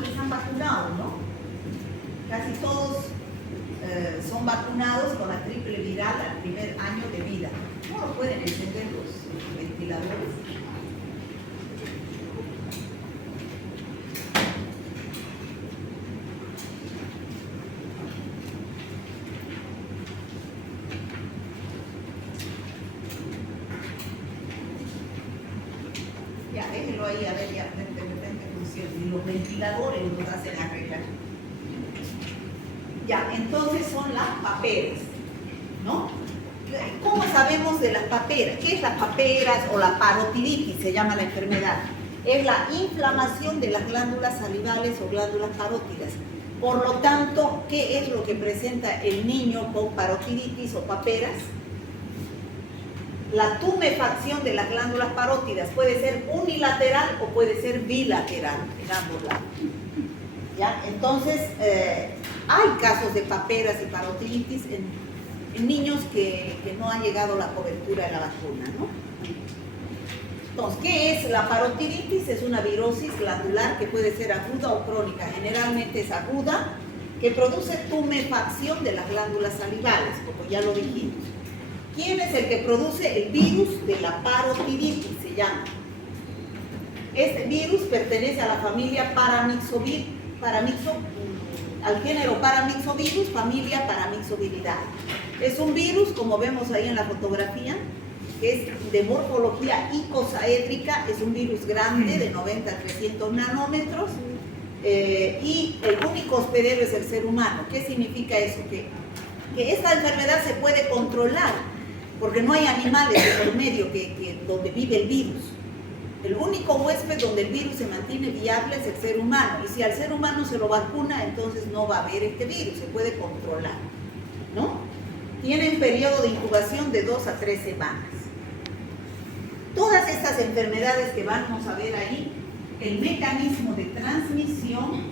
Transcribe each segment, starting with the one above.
les han vacunado, ¿no? Casi todos son vacunados con la triple viral al primer año de vida. ¿Cómo lo pueden encender los ventiladores? Ya, déjenlo ahí, a ver, ya, de repente funciona. Y los ventiladores nos hacen arreglar. Ya, entonces son las paperas, ¿no? ¿Cómo sabemos de las paperas? ¿Qué es las paperas o la parotiditis? Se llama la enfermedad. Es la inflamación de las glándulas salivales o glándulas parótidas. Por lo tanto, ¿qué es lo que presenta el niño con parotiditis o paperas? La tumefacción de las glándulas parótidas puede ser unilateral o puede ser bilateral en ambos lados. ¿Ya? Entonces, hay casos de paperas y parotiditis en niños que no ha llegado la cobertura de la vacuna, ¿no? Entonces, ¿qué es la parotiditis? Es una virosis glandular que puede ser aguda o crónica. Generalmente es aguda, que produce tumefacción de las glándulas salivales, como ya lo dijimos. ¿Quién es el que produce el virus de la parotiditis? Se llama. Este virus pertenece a la familia al género Paramyxovirus, familia Paramyxoviridae. Es un virus, como vemos ahí en la fotografía, que es de morfología icosaédrica, es un virus grande de 90 a 300 nanómetros y el único hospedero es el ser humano. ¿Qué significa eso? Que esta enfermedad se puede controlar porque no hay animales de por medio donde vive el virus. El único huésped donde el virus se mantiene viable es el ser humano. Y si al ser humano se lo vacuna, entonces no va a haber este virus, se puede controlar, ¿no? Tienen periodo de incubación de 2 a 3 semanas. Todas estas enfermedades que vamos a ver ahí, el mecanismo de transmisión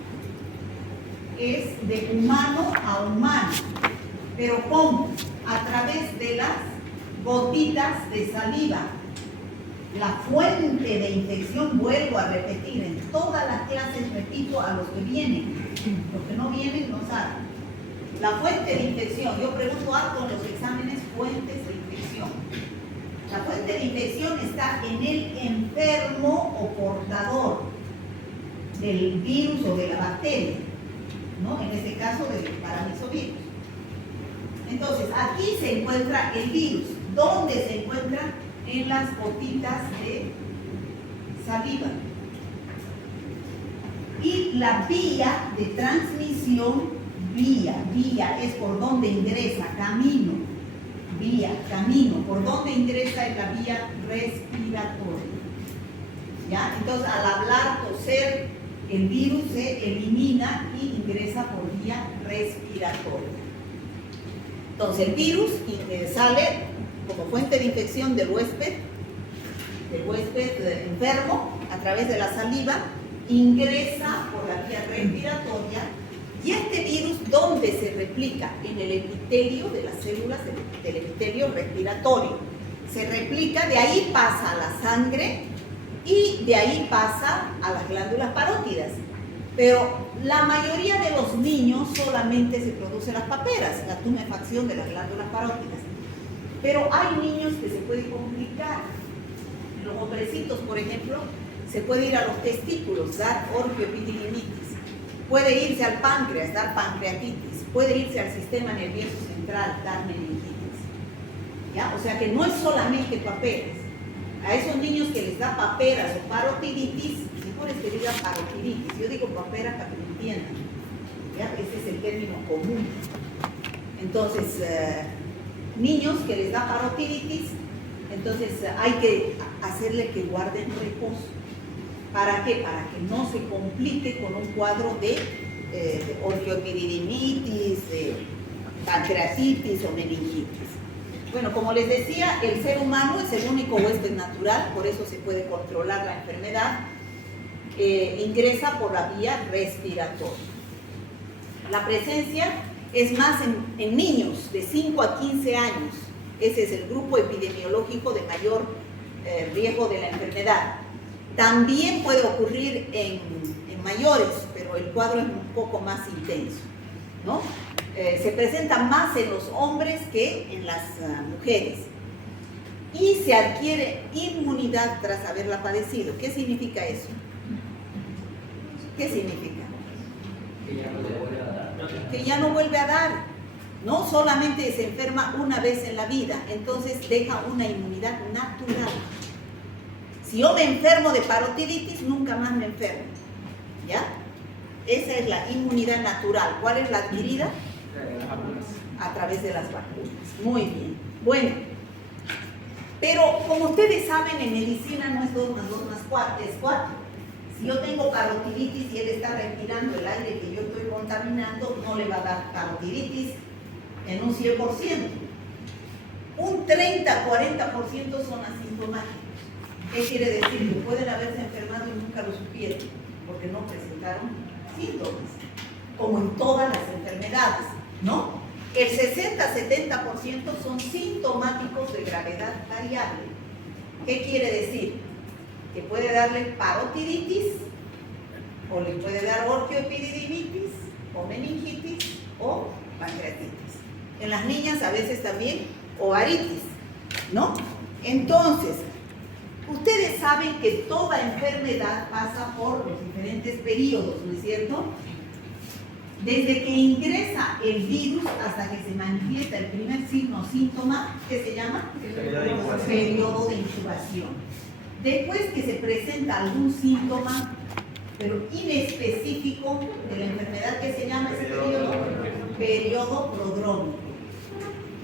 es de humano a humano. ¿Pero cómo? A través de las gotitas de saliva. La fuente de infección, vuelvo a repetir, en todas las clases repito a los que vienen. Los que no vienen no saben. La fuente de infección, yo pregunto algo en los exámenes, fuentes de infección. La fuente de infección está en el enfermo o portador del virus o de la bacteria, ¿no? En este caso del paramyxovirus. Entonces, aquí se encuentra el virus. ¿Dónde se encuentra? En las gotitas de saliva. Y la vía de transmisión, vía es por donde ingresa, camino, camino, por donde ingresa es la vía respiratoria. ¿Ya? Entonces, al hablar, toser, el virus se elimina y ingresa por vía respiratoria. Entonces, el virus sale como fuente de infección del huésped enfermo a través de la saliva, ingresa por la vía respiratoria y este virus, ¿dónde se replica? En el epitelio de las células del epitelio respiratorio. Se replica, de ahí pasa a la sangre y de ahí pasa a las glándulas parótidas. Pero la mayoría de los niños solamente se producen las paperas, la tumefacción de las glándulas parótidas. Pero hay niños que se pueden complicar. Los hombrecitos, por ejemplo, se puede ir a los testículos, dar orgioepididimitis. Puede irse al páncreas, dar pancreatitis. Puede irse al sistema nervioso central, dar meningitis. ¿Ya? O sea que no es solamente paperas. A esos niños que les da paperas o parotiditis, mejor es que digan parotiditis. Yo digo paperas para que me entiendan. ¿Ya? Ese es el término común. Entonces, niños que les da parotiditis, entonces hay que hacerle que guarden reposo. ¿Para qué? Para que no se complique con un cuadro de orgioepididimitis, de pancreatitis o meningitis. Bueno, como les decía, el ser humano es el único huésped natural, por eso se puede controlar la enfermedad. Ingresa por la vía respiratoria. La presencia es más en niños de 5 a 15 años. Ese es el grupo epidemiológico de mayor riesgo de la enfermedad. También puede ocurrir en mayores, pero pero el cuadro es un poco más intenso, ¿no? Se presenta más en los hombres que en las mujeres. Y se adquiere inmunidad tras haberla padecido. ¿Qué significa eso? ¿Qué significa? Que ya no vuelve a dar. No solamente se enferma una vez en la vida, entonces deja una inmunidad natural. Si yo me enfermo de parotiditis, nunca más me enfermo. ¿Ya? Esa es la inmunidad natural. ¿Cuál es la adquirida? A través de las vacunas. Muy bien. Bueno, pero como ustedes saben, en medicina no es 2 más 2 más 4, es 4. Si yo tengo parotiditis y él está respirando el aire que yo estoy contaminando, no le va a dar parotiditis en un 100%. Un 30, 40% son asintomáticos. ¿Qué quiere decir? Que pueden haberse enfermado y nunca lo supieron, porque no presentaron síntomas, como en todas las enfermedades, ¿no? El 60-70% son sintomáticos de gravedad variable. ¿Qué quiere decir? Que puede darle parotiditis, o le puede dar orgioepididimitis, o meningitis, o pancreatitis. En las niñas a veces también ovaritis, ¿no? Entonces, ustedes saben que toda enfermedad pasa por los diferentes periodos, ¿no es cierto? Desde que ingresa el virus hasta que se manifiesta el primer signo o síntoma, ¿qué se llama? Periodo de incubación. Después que se presenta algún síntoma, pero inespecífico de la enfermedad, ¿qué se llama ese periodo? Periodo prodrómico.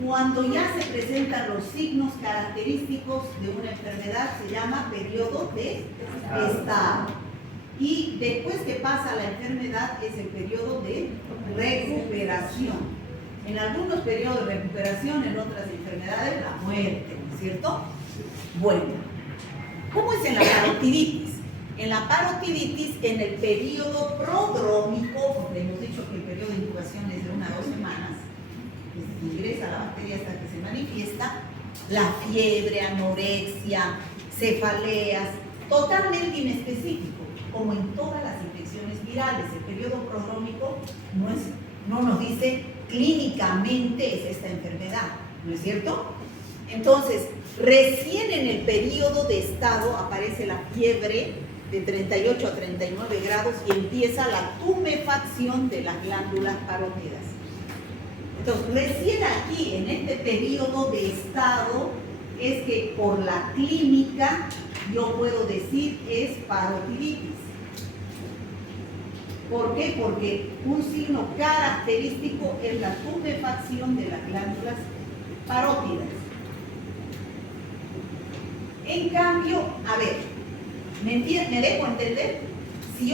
Cuando ya se presentan los signos característicos de una enfermedad, se llama periodo de estado. Y después que pasa la enfermedad es el periodo de recuperación. En algunos periodos de recuperación, en otras enfermedades, la muerte, ¿no es cierto? Bueno, ¿cómo es en la parotiditis? En la parotiditis, en el periodo prodrómico, porque hemos dicho que el periodo de incubación es de 1 a 2 semanas, desde que ingresa la bacteria hasta que se manifiesta, la fiebre, anorexia, cefaleas, totalmente inespecífico, como en todas las infecciones virales. El periodo prodrómico no nos dice clínicamente es esta enfermedad, ¿no es cierto? Entonces, recién en el periodo de estado aparece la fiebre de 38 a 39 grados y empieza la tumefacción de las glándulas parótidas. Entonces, recién aquí, en este periodo de estado, es que por la clínica yo puedo decir es parotiditis. ¿Por qué? Porque un signo característico es la tumefacción de las glándulas parótidas. En cambio, a ver, ¿me dejo entender? Si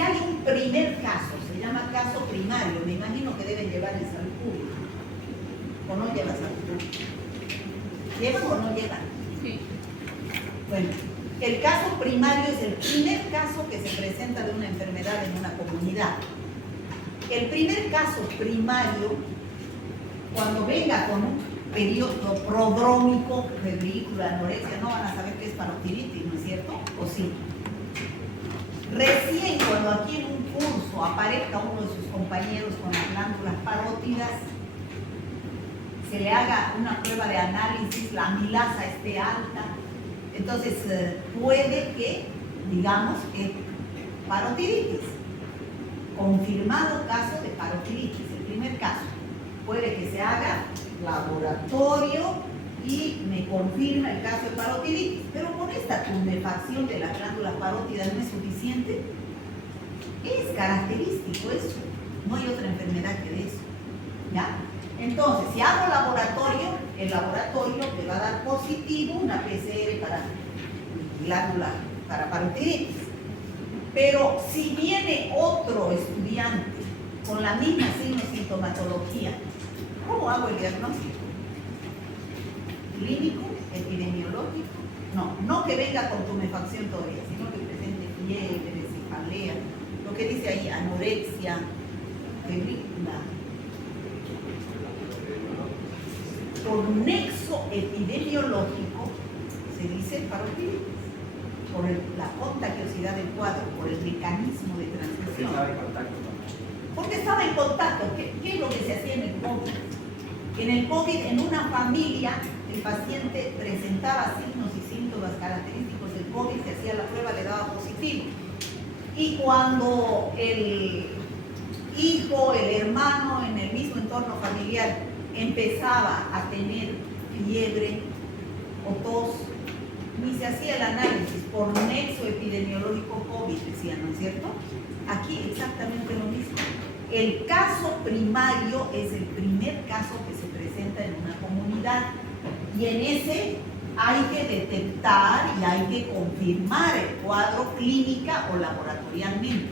hay un primer caso, se llama caso primario, me imagino que deben llevar en salud pública. ¿O no llevan salud pública? ¿Llevan o no llevan? Sí. Bueno, el caso primario es el primer caso que se presenta de una enfermedad en una comunidad. El primer caso primario, cuando venga con un periodo prodrómico, febrícula, anorexia, no van a saber qué es parotiditis, ¿no es cierto? ¿O sí? Recién cuando aquí en un curso aparezca uno de sus compañeros con las glándulas parótidas, se le haga una prueba de análisis, la amilasa esté alta, entonces puede que, digamos, que parotiditis, confirmado caso de parotiditis, el primer caso, puede que se haga laboratorio y me confirma el caso de parotiditis, pero con esta tumefacción de las glándulas parótidas no es suficiente, es característico eso, no hay otra enfermedad que de eso, ¿ya? Entonces, si hago laboratorio, el laboratorio me va a dar positivo una PCR para glándula, para parotiditis. Pero si viene otro estudiante con la misma sintomatología, ¿cómo hago el diagnóstico? ¿Clínico? ¿Epidemiológico? No que venga con tumefacción todavía, sino que presente fiebre, cefalea, lo que dice ahí, anorexia, febrícula. Por nexo epidemiológico se dice parotiditis, por la contagiosidad del cuadro, por el mecanismo de transmisión. contacto. ¿Qué es lo que se hacía en el COVID? En el COVID, en una familia, el paciente presentaba signos y síntomas característicos del COVID, se hacía la prueba, le daba positivo. Y cuando el hijo, el hermano, en el mismo entorno familiar, empezaba a tener fiebre o tos, ni se hacía el análisis por nexo epidemiológico COVID, decían, ¿no es cierto? Aquí exactamente lo mismo. El caso primario es el primer caso que se presenta en una comunidad y en ese hay que detectar y hay que confirmar el cuadro clínica o laboratorialmente.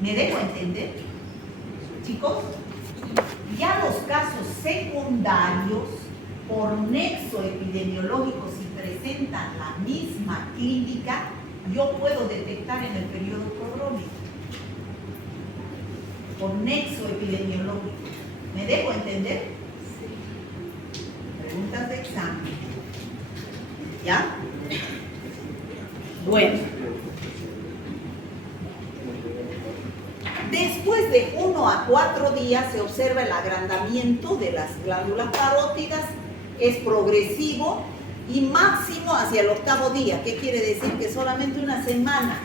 ¿Me dejo entender, chicos? Ya los casos secundarios, por nexo epidemiológico, si presentan la misma clínica, yo puedo detectar en el periodo prodrómico. Por nexo epidemiológico. ¿Me dejo entender? Preguntas de examen. ¿Ya? Bueno. Después de 1 a 4 días se observa el agrandamiento de las glándulas parótidas, es progresivo y máximo hacia el 8º día. ¿Qué quiere decir? Que solamente una semana,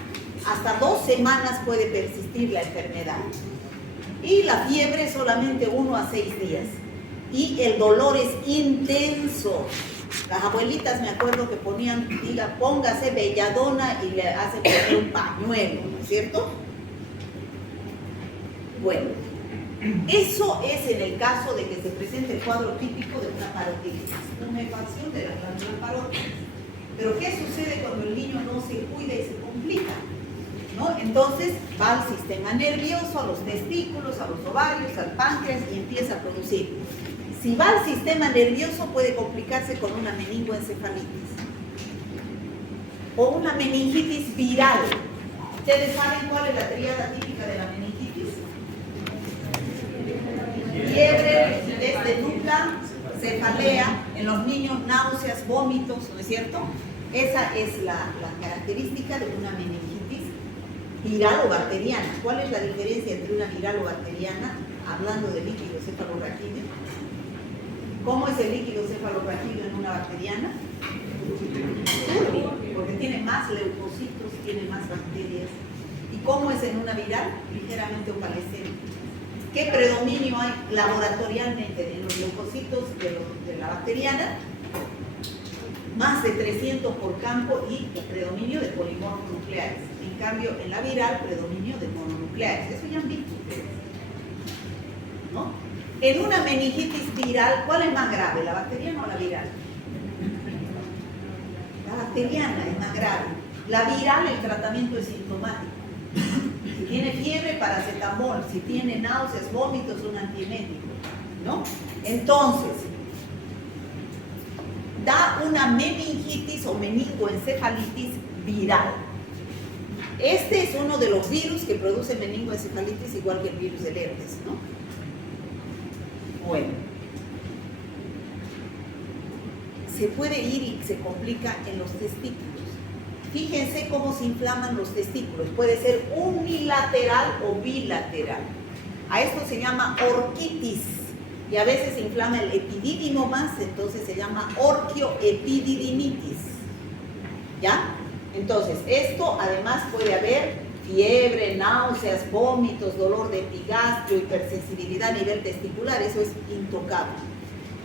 hasta 2 semanas puede persistir la enfermedad. Y la fiebre solamente 1 a 6 días. Y el dolor es intenso. Las abuelitas me acuerdo que ponían, diga, póngase belladona y le hacen poner un pañuelo, ¿no es cierto? Bueno, eso es en el caso de que se presente el cuadro típico de una parotiditis, una infección de la glándula parótida. Pero ¿qué sucede cuando el niño no se cuida y se complica? ¿No? Entonces va al sistema nervioso, a los testículos, a los ovarios, al páncreas y empieza a producir. Si va al sistema nervioso puede complicarse con una meningoencefalitis o una meningitis viral. ¿Ustedes saben cuál es la tríada típica de la meningitis? Fiebre, rigidez de nuca, cefalea, en los niños náuseas, vómitos, ¿no es cierto? Esa es la característica de una meningitis viral o bacteriana. ¿Cuál es la diferencia entre una viral o bacteriana? Hablando de líquido cefalorraquídeo. ¿Cómo es el líquido cefalorraquídeo en una bacteriana? Turbio, porque tiene más leucocitos, tiene más bacterias. ¿Y cómo es en una viral? Ligeramente opalescente. ¿Qué predominio hay laboratorialmente en los leucocitos de la bacteriana? Más de 300 por campo y el predominio de polimorfos nucleares. En cambio, en la viral, predominio de mononucleares. Eso ya han visto ustedes, ¿no? En una meningitis viral, ¿cuál es más grave, la bacteriana o la viral? La bacteriana es más grave. La viral, el tratamiento es sintomático. Si tiene fiebre, paracetamol. Si tiene náuseas, vómitos, un antiemético, ¿no? Entonces, da una meningitis o meningoencefalitis viral. Este es uno de los virus que produce meningoencefalitis, igual que el virus del herpes, ¿no? Bueno, se puede ir y se complica en los testículos. Fíjense cómo se inflaman los testículos. Puede ser unilateral o bilateral. A esto se llama orquitis. Y a veces se inflama el epidídimo más, entonces se llama orquioepididimitis. ¿Ya? Entonces, esto además puede haber fiebre, náuseas, vómitos, dolor de epigastrio, hipersensibilidad a nivel testicular. Eso es intocable.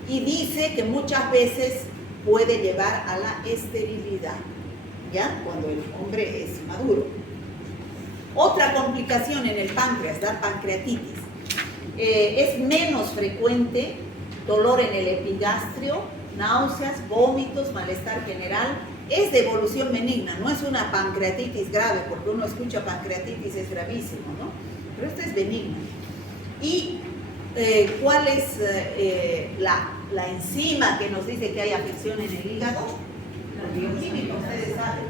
Y dice que muchas veces puede llevar a la esterilidad, ¿ya? Cuando el hombre es maduro. Otra complicación en el páncreas, dar pancreatitis. Es menos frecuente, dolor en el epigastrio, náuseas, vómitos, malestar general. Es de evolución benigna, no es una pancreatitis grave, porque uno escucha pancreatitis, es gravísimo, ¿no? Pero esta es benigna. ¿Y cuál es la enzima que nos dice que hay afección en el hígado? La bioquímica, ustedes saben.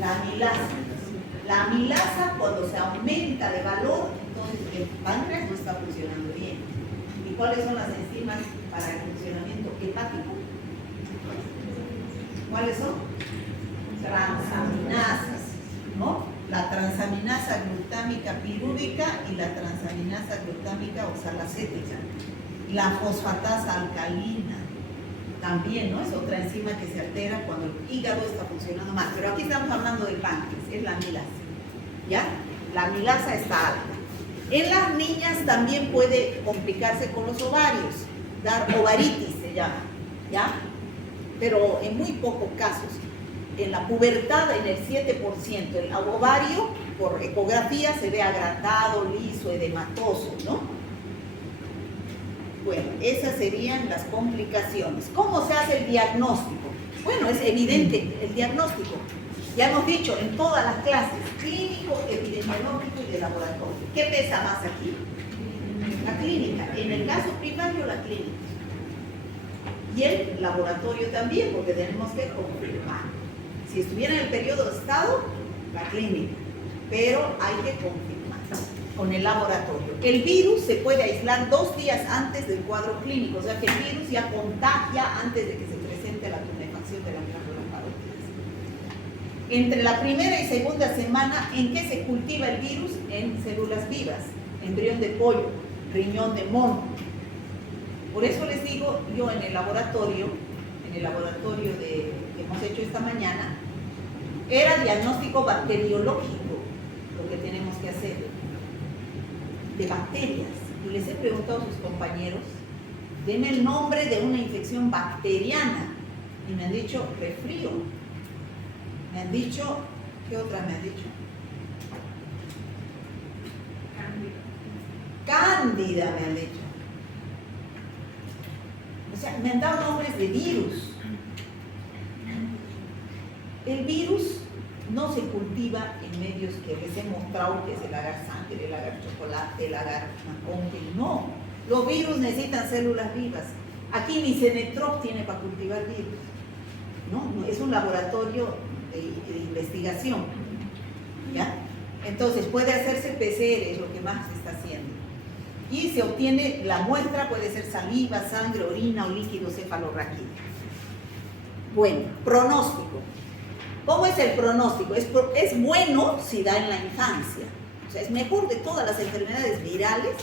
La amilasa. La amilasa, cuando se aumenta de valor, entonces el páncreas no está funcionando bien. ¿Y cuáles son las enzimas para el funcionamiento hepático? ¿Cuáles son? Transaminasas, ¿no? la transaminasa glutámica pirúvica y la transaminasa glutámica oxalacética. La fosfatasa alcalina también, ¿no? Es otra enzima que se altera cuando el hígado está funcionando mal. Pero aquí estamos hablando del páncreas, es la amilasa. ¿Ya? La amilasa está alta. En las niñas también puede complicarse con los ovarios, dar ovaritis se llama, ¿ya? Pero en muy pocos casos. En la pubertad, en el 7%, el ovario por ecografía se ve agrandado, liso, edematoso, ¿no? Bueno, esas serían las complicaciones. ¿Cómo se hace el diagnóstico? Bueno, es evidente el diagnóstico. Ya hemos dicho en todas las clases, clínico, epidemiológico y de laboratorio. ¿Qué pesa más aquí? La clínica. En el caso primario, la clínica. Y el laboratorio también, porque tenemos que confirmar. Si estuviera en el periodo de estado, la clínica. Pero hay que confirmar con el laboratorio. El virus se puede aislar 2 días antes del cuadro clínico. O sea que el virus ya contagia antes de que se presente la tunefacción de la glándula parótida. Entre la primera y segunda semana, ¿en qué se cultiva el virus? En células vivas, embrión de pollo, riñón de mono. Por eso les digo, yo en el laboratorio que hemos hecho esta mañana, era diagnóstico bacteriológico lo que tenemos que hacer, de bacterias. Y les he preguntado a sus compañeros, denme el nombre de una infección bacteriana. Y me han dicho resfrío. Me han dicho, ¿qué otra me han dicho? Cándida me han dicho. O sea, me han dado nombres de virus. El virus no se cultiva en medios que les he mostrado, que es el agar sangre, el agar chocolate, el agar maconte. No, los virus necesitan células vivas. Aquí ni Cenetrop tiene para cultivar virus. No, es un laboratorio de investigación. ¿Ya? Entonces puede hacerse PCR, es lo que más se está haciendo. Y se obtiene, la muestra puede ser saliva, sangre, orina o líquido cefalorraquídeo. Bueno, pronóstico. ¿Cómo es el pronóstico? Es bueno si da en la infancia. O sea, es mejor de todas las enfermedades virales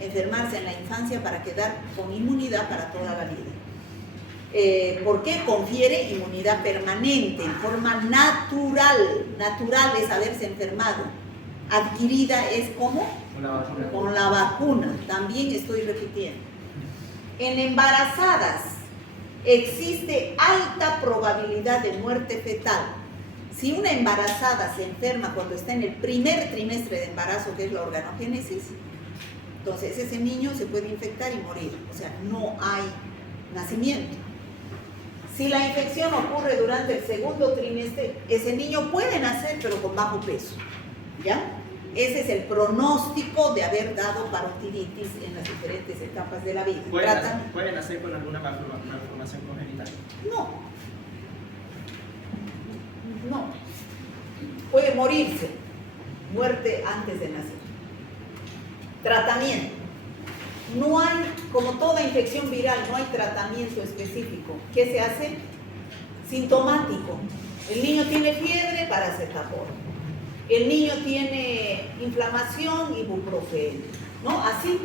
enfermarse en la infancia para quedar con inmunidad para toda la vida. ¿Por qué? Confiere inmunidad permanente, en forma natural. Natural es haberse enfermado. Adquirida es ¿cómo? Con la vacuna. También estoy repitiendo. En embarazadas existe alta probabilidad de muerte fetal. Si una embarazada se enferma cuando está en el primer trimestre de embarazo, que es la organogénesis, entonces ese niño se puede infectar y morir. O sea, no hay nacimiento. Si la infección ocurre durante el segundo trimestre, ese niño puede nacer, pero con bajo peso. ¿Ya? Ese es el pronóstico de haber dado parotiditis en las diferentes etapas de la vida. ¿Puede nacer con alguna malformación congenital? No. No. Puede morirse. Muerte antes de nacer. Tratamiento. No hay, como toda infección viral, no hay tratamiento específico. ¿Qué se hace? Sintomático. El niño tiene fiebre, paracetamol. El niño tiene inflamación, ibuprofeno, ¿no? Así,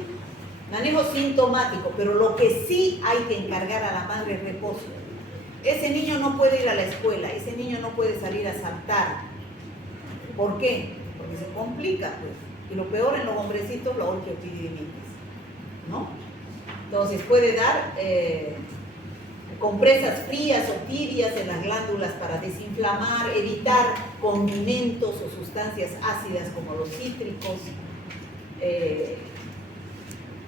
manejo sintomático, pero lo que sí hay que encargar a la madre es reposo. Ese niño no puede ir a la escuela, ese niño no puede salir a saltar. ¿Por qué? Porque se complica, pues. Y lo peor en los hombrecitos, la orquiopididimitis, ¿no? Entonces puede dar compresas frías o tibias en las glándulas para desinflamar, evitar condimentos o sustancias ácidas como los cítricos.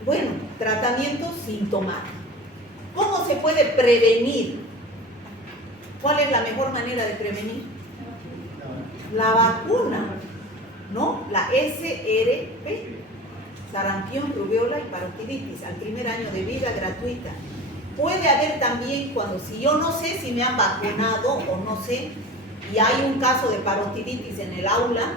Bueno, tratamiento sintomático. ¿Cómo se puede prevenir? ¿Cuál es la mejor manera de prevenir? La vacuna, ¿no? La SRP, sarampión, rubiola y parotiditis, al primer año de vida, gratuita. Puede haber también si yo no sé si me han vacunado o no sé, y hay un caso de parotiditis en el aula,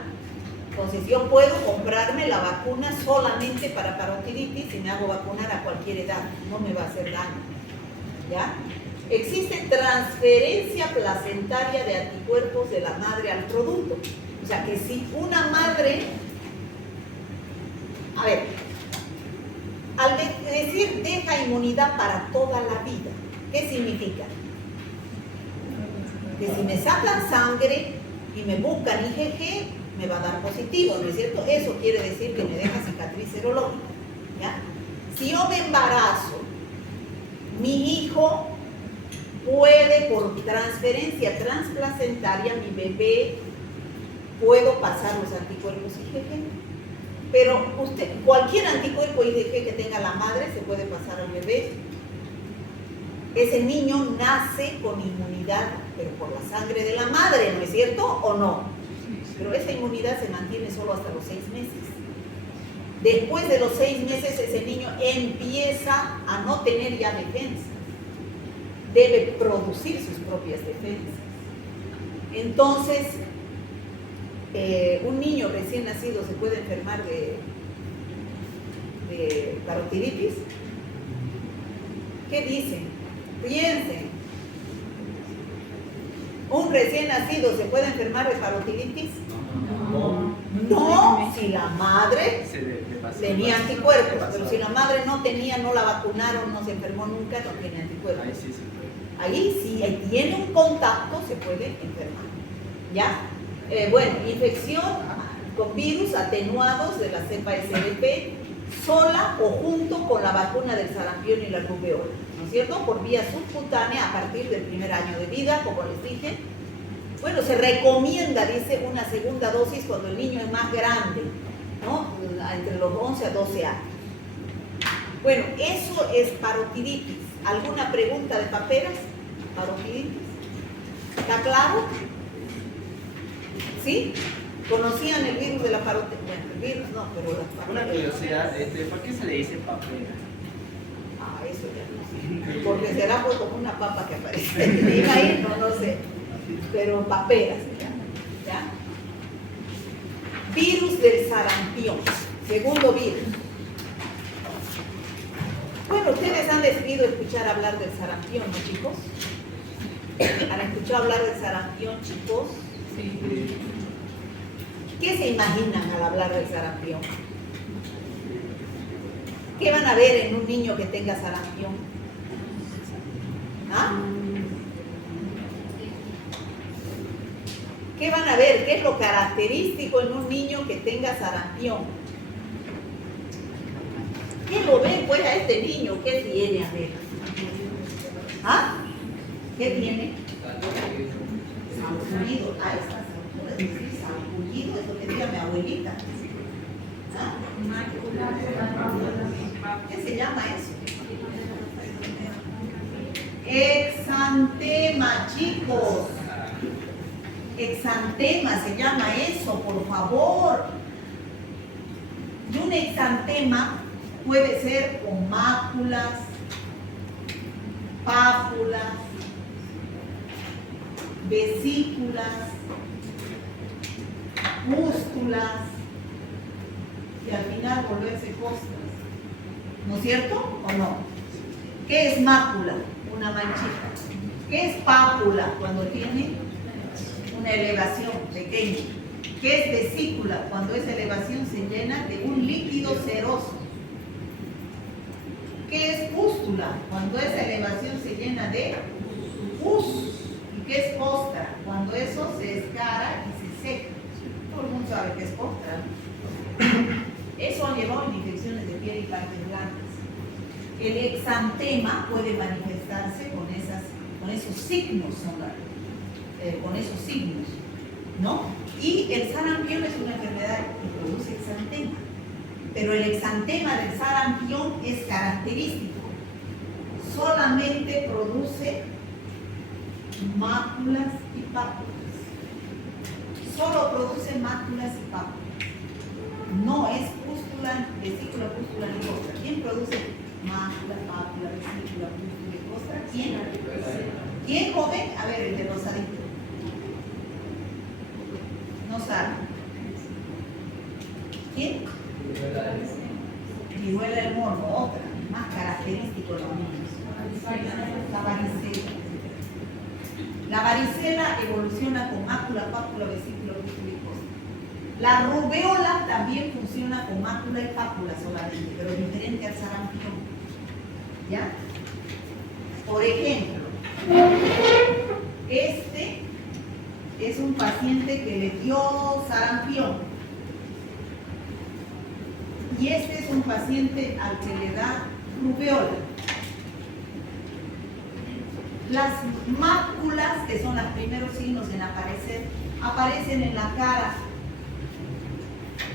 entonces yo puedo comprarme la vacuna solamente para parotiditis y me hago vacunar a cualquier edad, no me va a hacer daño, ¿ya? Existe transferencia placentaria de anticuerpos de la madre al producto. O sea, que si una madre, a ver, al decir deja inmunidad para toda la vida, ¿qué significa? Que si me sacan sangre y me buscan IgG, me va a dar positivo, ¿no es cierto? Eso quiere decir que me deja cicatriz serológica, ¿ya? Si yo me embarazo, mi hijo puede, por transferencia transplacentaria, mi bebé, puedo pasar los anticuerpos IgG. Pero cualquier anticuerpo IgG que tenga la madre se puede pasar al bebé. Ese niño nace con inmunidad, pero por la sangre de la madre, ¿no es cierto? ¿O no? Pero esa inmunidad se mantiene solo hasta los 6 meses. Después de los 6 meses, ese niño empieza a no tener ya defensas. Debe producir sus propias defensas. Entonces, un niño recién nacido se puede enfermar de parotiditis. ¿Qué dicen? Piensen. ¿Un recién nacido se puede enfermar de parotiditis? No, si la madre tenía anticuerpos, pero si la madre no tenía, no la vacunaron, no se enfermó nunca, no tiene anticuerpos. Ahí sí, tiene un contacto, se puede enfermar. ¿Ya? Bueno, infección con virus atenuados de la cepa SDP, sola o junto con la vacuna del sarampión y la rubeola, ¿no es cierto? Por vía subcutánea a partir del primer año de vida, como les dije. Bueno, se recomienda, dice, una segunda dosis cuando el niño es más grande, ¿no? Entre los 11 a 12 años. Bueno, eso es parotiditis. ¿Alguna pregunta de paperas? Parotiditis. ¿Está claro? ¿Sí? ¿Conocían el virus de la parotiditis? Bueno, el virus no, pero las paperas. Una curiosidad, ¿por qué se le dice papera? Ah, eso ya no sé. Porque será pues como una papa que aparece. Ahí no sé. Pero paperas se llama. ¿Ya? Virus del sarampión. Segundo virus. Bueno, ustedes han decidido escuchar hablar del sarampión, ¿no, chicos? ¿Han escuchado hablar del sarampión, chicos? Sí. ¿Qué se imaginan al hablar del sarampión? ¿Qué van a ver en un niño que tenga sarampión? ¿Ah? ¿Qué van a ver? ¿Qué es lo característico en un niño que tenga sarampión? ¿Qué lo ven pues a este niño? ¿Qué tiene? A ver. ¿Ah? ¿Qué tiene? Sarpullido. Ah, está sarpullido, es lo que diga mi abuelita. ¿Ah? ¿Qué se llama eso? Exantema, chicos. Exantema se llama eso, por favor. Y un exantema puede ser con máculas, pápulas, vesículas, pústulas y al final volverse costras. ¿No es cierto o no? ¿Qué es mácula? Una manchita. ¿Qué es pápula? Cuando tiene una elevación pequeña. ¿Qué es vesícula? Cuando esa elevación se llena de un líquido seroso. ¿Qué es pústula? Cuando esa elevación se llena de pus. ¿Y qué es costra? Cuando eso se escara y se seca. Todo el mundo sabe que es costra. Eso ha llevado a infecciones de piel y partes blancas. El exantema puede manifestarse con esos signos, con esos signos, ¿no? Y el sarampión es una enfermedad que produce exantema. Pero el exantema del sarampión es característico. Solamente produce máculas y pápulas. Solo produce máculas y pápulas. No es pústula, vesícula, pústula ni costra. ¿Quién produce mácula, pápula, vesícula, pústula y costra? ¿Quién? ¿Quién, joven? A ver, el de rosadito. No sabe. ¿Quién? Viruela del mono, otra, más característico de los niños. La varicela. La varicela evoluciona con mácula, pápula, vesícula, pústula y costra. La rubeola también funciona con mácula y pápula solamente, pero diferente al sarampión. ¿Ya? Por ejemplo, este es un paciente que le dio sarampión. Y este es un paciente al que le da rubeola. Las máculas, que son los primeros signos en aparecer, aparecen en la cara,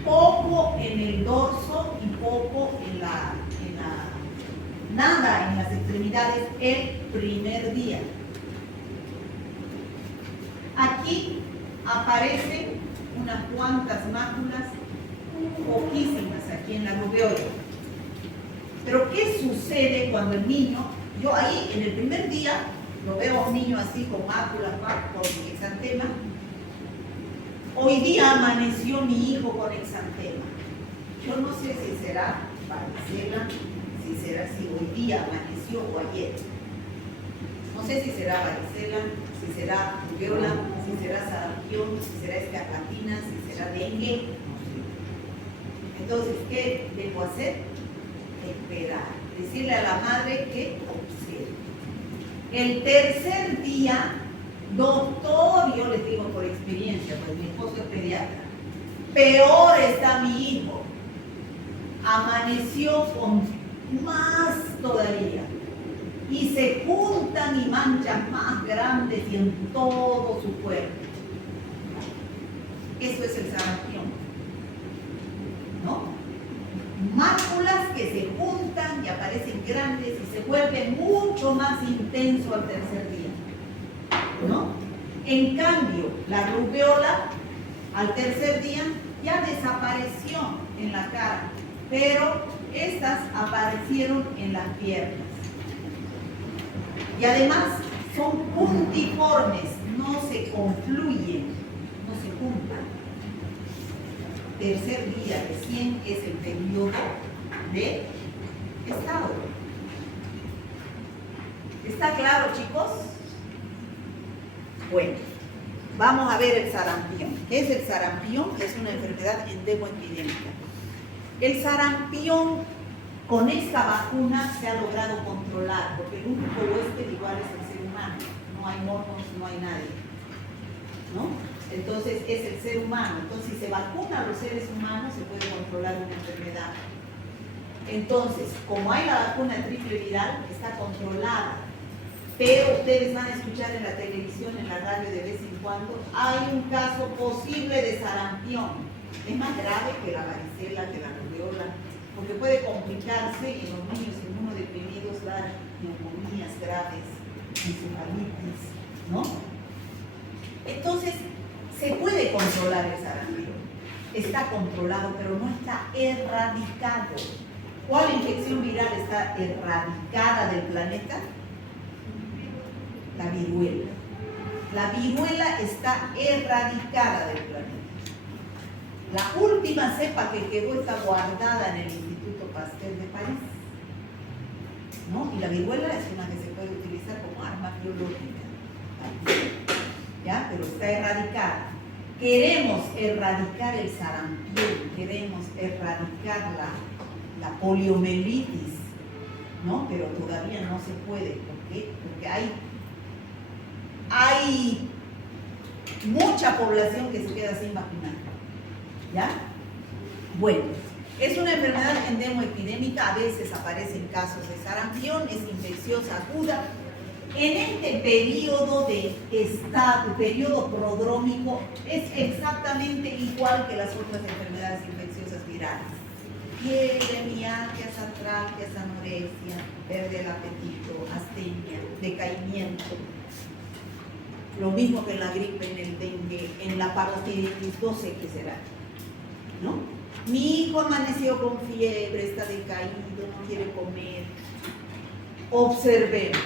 poco en el dorso y poco nada en las extremidades el primer día. Aquí aparecen unas cuantas máculas, poquísimas aquí en la rubeola. Pero ¿qué sucede cuando el niño, yo ahí en el primer día lo veo a un niño así con máculas, con exantema? Hoy día amaneció mi hijo con exantema. Yo no sé si será varicela, si será si hoy día amaneció o ayer. No sé si será varicela, si será rubeola, si será sarampión, si será escarlatina, si será dengue. Entonces, ¿qué debo hacer? Esperar. Decirle a la madre que observe. El tercer día, doctor, yo les digo por experiencia, pues mi esposo es pediatra, peor está mi hijo. Amaneció con más todavía. Y se juntan y manchas más grandes y en todo su cuerpo. Eso es el sarampión, ¿no? Máculas que se juntan y aparecen grandes y se vuelven mucho más intenso al tercer día, ¿no? En cambio, la rubeola al tercer día ya desapareció en la cara, pero estas aparecieron en las piernas. Y además son puntiformes, no se confluyen, no se juntan. Tercer día recién es el periodo de estado. ¿Está claro, chicos? Bueno, vamos a ver el sarampión. ¿Qué es el sarampión? Es una enfermedad endemoepidémica. El sarampión, con esta vacuna se ha logrado controlar, porque el único huésped igual es el ser humano. No hay monos, no hay nadie, ¿no? Entonces es el ser humano. Entonces si se vacuna a los seres humanos se puede controlar una enfermedad. Entonces, como hay la vacuna triple viral, está controlada. Pero ustedes van a escuchar en la televisión, en la radio de vez en cuando, hay un caso posible de sarampión. Es más grave que la varicela, que la rubeola, porque puede complicarse y en los niños inmunodeprimidos dar neumonías graves, encefalitis, ¿no? Entonces, se puede controlar el sarampión. Está controlado, pero no está erradicado. ¿Cuál infección viral está erradicada del planeta? La viruela. La viruela está erradicada del planeta. La última cepa que quedó está guardada en el Instituto Pasteur de París, ¿no? Y la viruela es una que se puede utilizar como arma biológica, ¿ya? Pero está erradicada. Queremos erradicar el sarampión, queremos erradicar la poliomielitis, ¿no? Pero todavía no se puede. ¿Por qué? Porque hay mucha población que se queda sin vacunar. ¿Ya? Bueno, es una enfermedad endemoepidémica, a veces aparecen casos de sarampión, es infecciosa aguda. En este periodo de estado, periodo prodrómico, es exactamente igual que las otras enfermedades infecciosas virales. Fiebre, mialgias, artralgias, anorexia, pérdida del apetito, astenia, decaimiento. Lo mismo que en la gripe, en el dengue, en la parotiditis, no sé qué será, ¿no? Mi hijo amaneció con fiebre, está decaído, no quiere comer. Observemos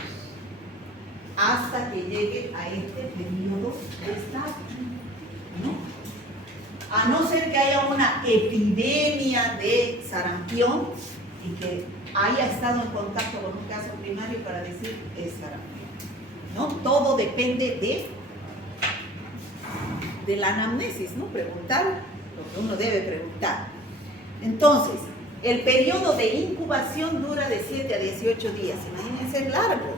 hasta que llegue a este periodo de estado, ¿no? A no ser que haya una epidemia de sarampión y que haya estado en contacto con un caso primario para decir es sarampión, ¿no? Todo depende de la anamnesis, ¿no? Preguntar, que uno debe preguntar. Entonces, el periodo de incubación dura de 7 a 18 días. Imagínense, es largo.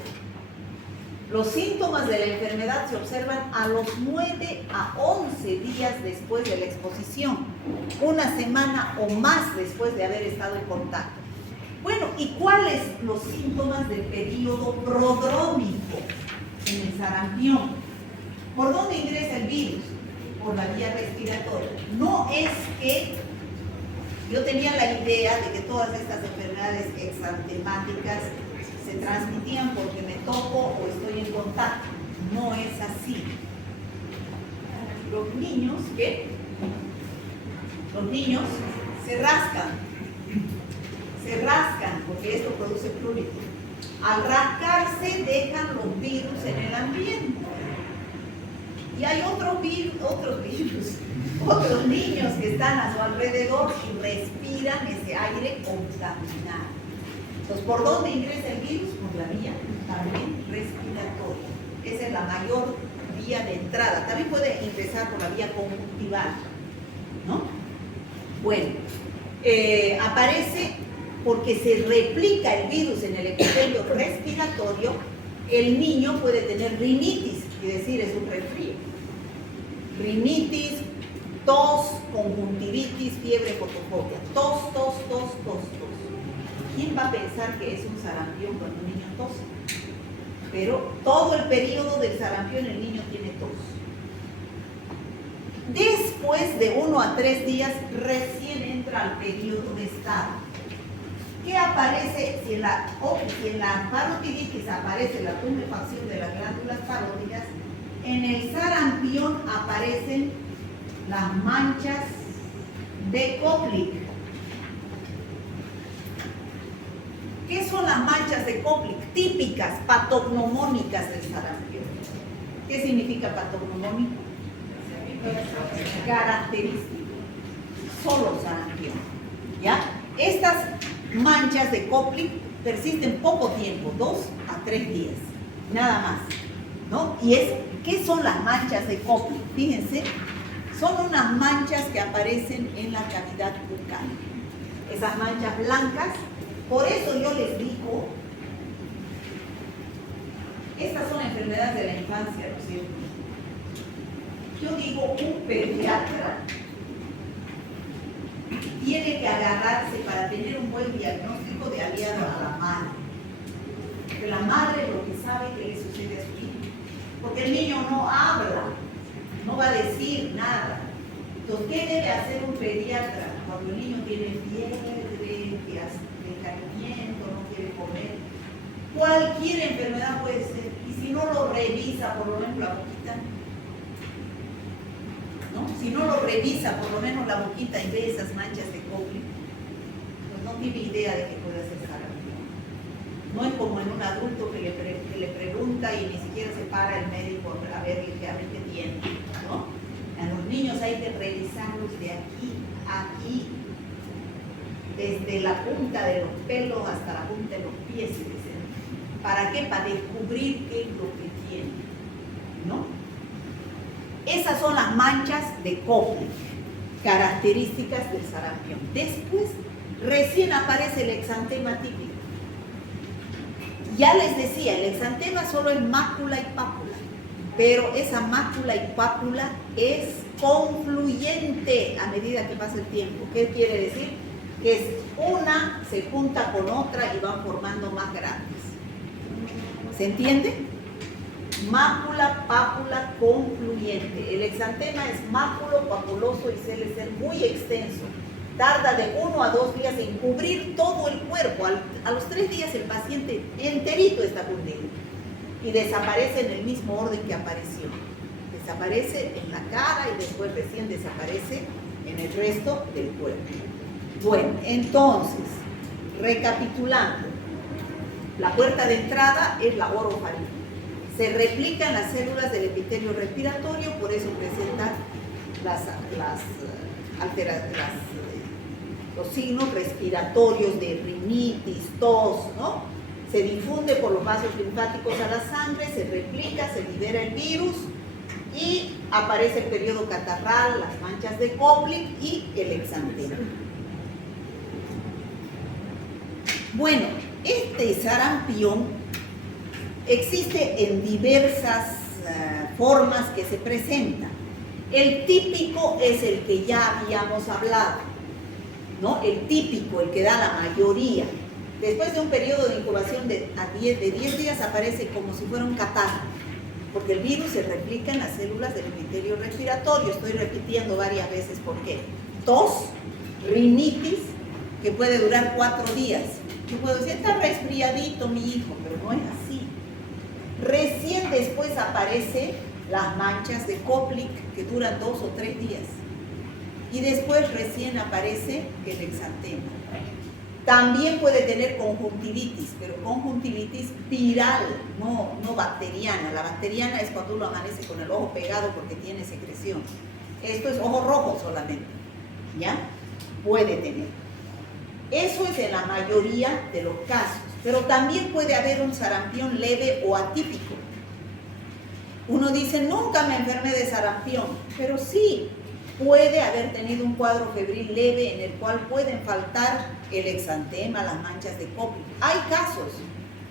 Los síntomas de la enfermedad se observan a los 9 a 11 días después de la exposición, una semana o más después de haber estado en contacto. Bueno, ¿y cuáles los síntomas del periodo prodrómico en el sarampión? ¿Por dónde ingresa el virus? Por la vía respiratoria. No es que yo tenía la idea de que todas estas enfermedades exantemáticas se transmitían porque me toco o estoy en contacto. No es así. Los niños, ¿qué? Los niños se rascan porque esto produce prurito. Al rascarse dejan los virus en el ambiente. Y hay otros niños que están a su alrededor y respiran ese aire contaminado. Entonces, ¿por dónde ingresa el virus? Por la vía también respiratoria. Esa es la mayor vía de entrada. También puede ingresar por la vía conjuntival, ¿no? Bueno, aparece porque se replica el virus en el epitelio respiratorio. El niño puede tener rinitis, y decir es un resfrío. Rinitis, tos, conjuntivitis, fiebre, fotofobia. Tos. ¿Quién va a pensar que es un sarampión cuando un niño tose? Pero todo el periodo del sarampión el niño tiene tos. Después de 1 a 3 días recién entra al periodo de estado. ¿Qué aparece? Si en la parotiditis aparece la tumefacción de las glándulas parótidas, en el sarampión aparecen las manchas de Koplik. ¿Qué son las manchas de Koplik? Típicas, patognomónicas del sarampión. ¿Qué significa patognomónico? Característico. Solo sarampión. ¿Ya? Estas manchas de Koplik persisten poco tiempo, 2 a 3 días, nada más, ¿no? ¿Qué son las manchas de Koplik? Fíjense, son unas manchas que aparecen en la cavidad bucal. Esas manchas blancas, por eso yo les digo, estas son enfermedades de la infancia, ¿no es cierto? Yo digo, un pediatra tiene que agarrarse para tener un buen diagnóstico de aliado a la madre. Porque la madre es lo que sabe que le sucede a su hijo. Porque el niño no habla, no va a decir nada. Entonces, ¿qué debe hacer un pediatra cuando el niño tiene fiebre, decaimiento, no quiere comer? Cualquier enfermedad puede ser. Y si no lo revisa, por lo menos la boquita, ¿no? Si no lo revisa, por lo menos la boquita y ve esas manchas de Koplik, pues no tiene idea de que puede ser sarampión. No es como en un adulto que le pregunta y ni siquiera se para el médico a ver realmente qué tiene, ¿no? A los niños hay que revisarlos de aquí a aquí, desde la punta de los pelos hasta la punta de los pies. ¿Para qué? Para descubrir qué es lo que tiene, ¿no? Esas son las manchas de Koplik, características del sarampión. Después, recién aparece el exantema típico. Ya les decía, el exantema solo es mácula y pápula, pero esa mácula y pápula es confluyente a medida que pasa el tiempo. ¿Qué quiere decir? Que una se junta con otra y van formando más grandes. ¿Se entiende? Mácula, pápula, confluyente. El exantema es máculo, papuloso y suele ser muy extenso. Tarda de 1 a 2 días en cubrir todo el cuerpo. A los 3 días el paciente enterito está cubierto y desaparece en el mismo orden que apareció. Desaparece en la cara y después recién desaparece en el resto del cuerpo. Bueno, entonces, recapitulando, la puerta de entrada es la orofaringe. Se replican las células del epitelio respiratorio, por eso presentan los signos respiratorios de rinitis, tos, ¿no? Se difunde por los vasos linfáticos a la sangre, se replica, se libera el virus y aparece el periodo catarral, las manchas de Koplik y el exantema. Bueno, este sarampión existe en diversas formas que se presentan. El típico es el que ya habíamos hablado, ¿no? El típico, el que da la mayoría. Después de un periodo de incubación de 10 días aparece como si fuera un catarro, porque el virus se replica en las células del epitelio respiratorio. Estoy repitiendo varias veces por qué. Tos, rinitis, que puede durar 4 días. Yo puedo decir, está resfriadito mi hijo, pero no es así. Recién después aparecen las manchas de Koplik, que duran 2 o 3 días. Y después recién aparece el exantema. También puede tener conjuntivitis, pero conjuntivitis viral, no bacteriana. La bacteriana es cuando uno amanece con el ojo pegado porque tiene secreción. Esto es ojo rojo solamente, ¿ya? Puede tener. Eso es en la mayoría de los casos, pero también puede haber un sarampión leve o atípico. Uno dice, nunca me enfermé de sarampión, pero sí, puede haber tenido un cuadro febril leve en el cual pueden faltar el exantema, las manchas de Koplik. Hay casos,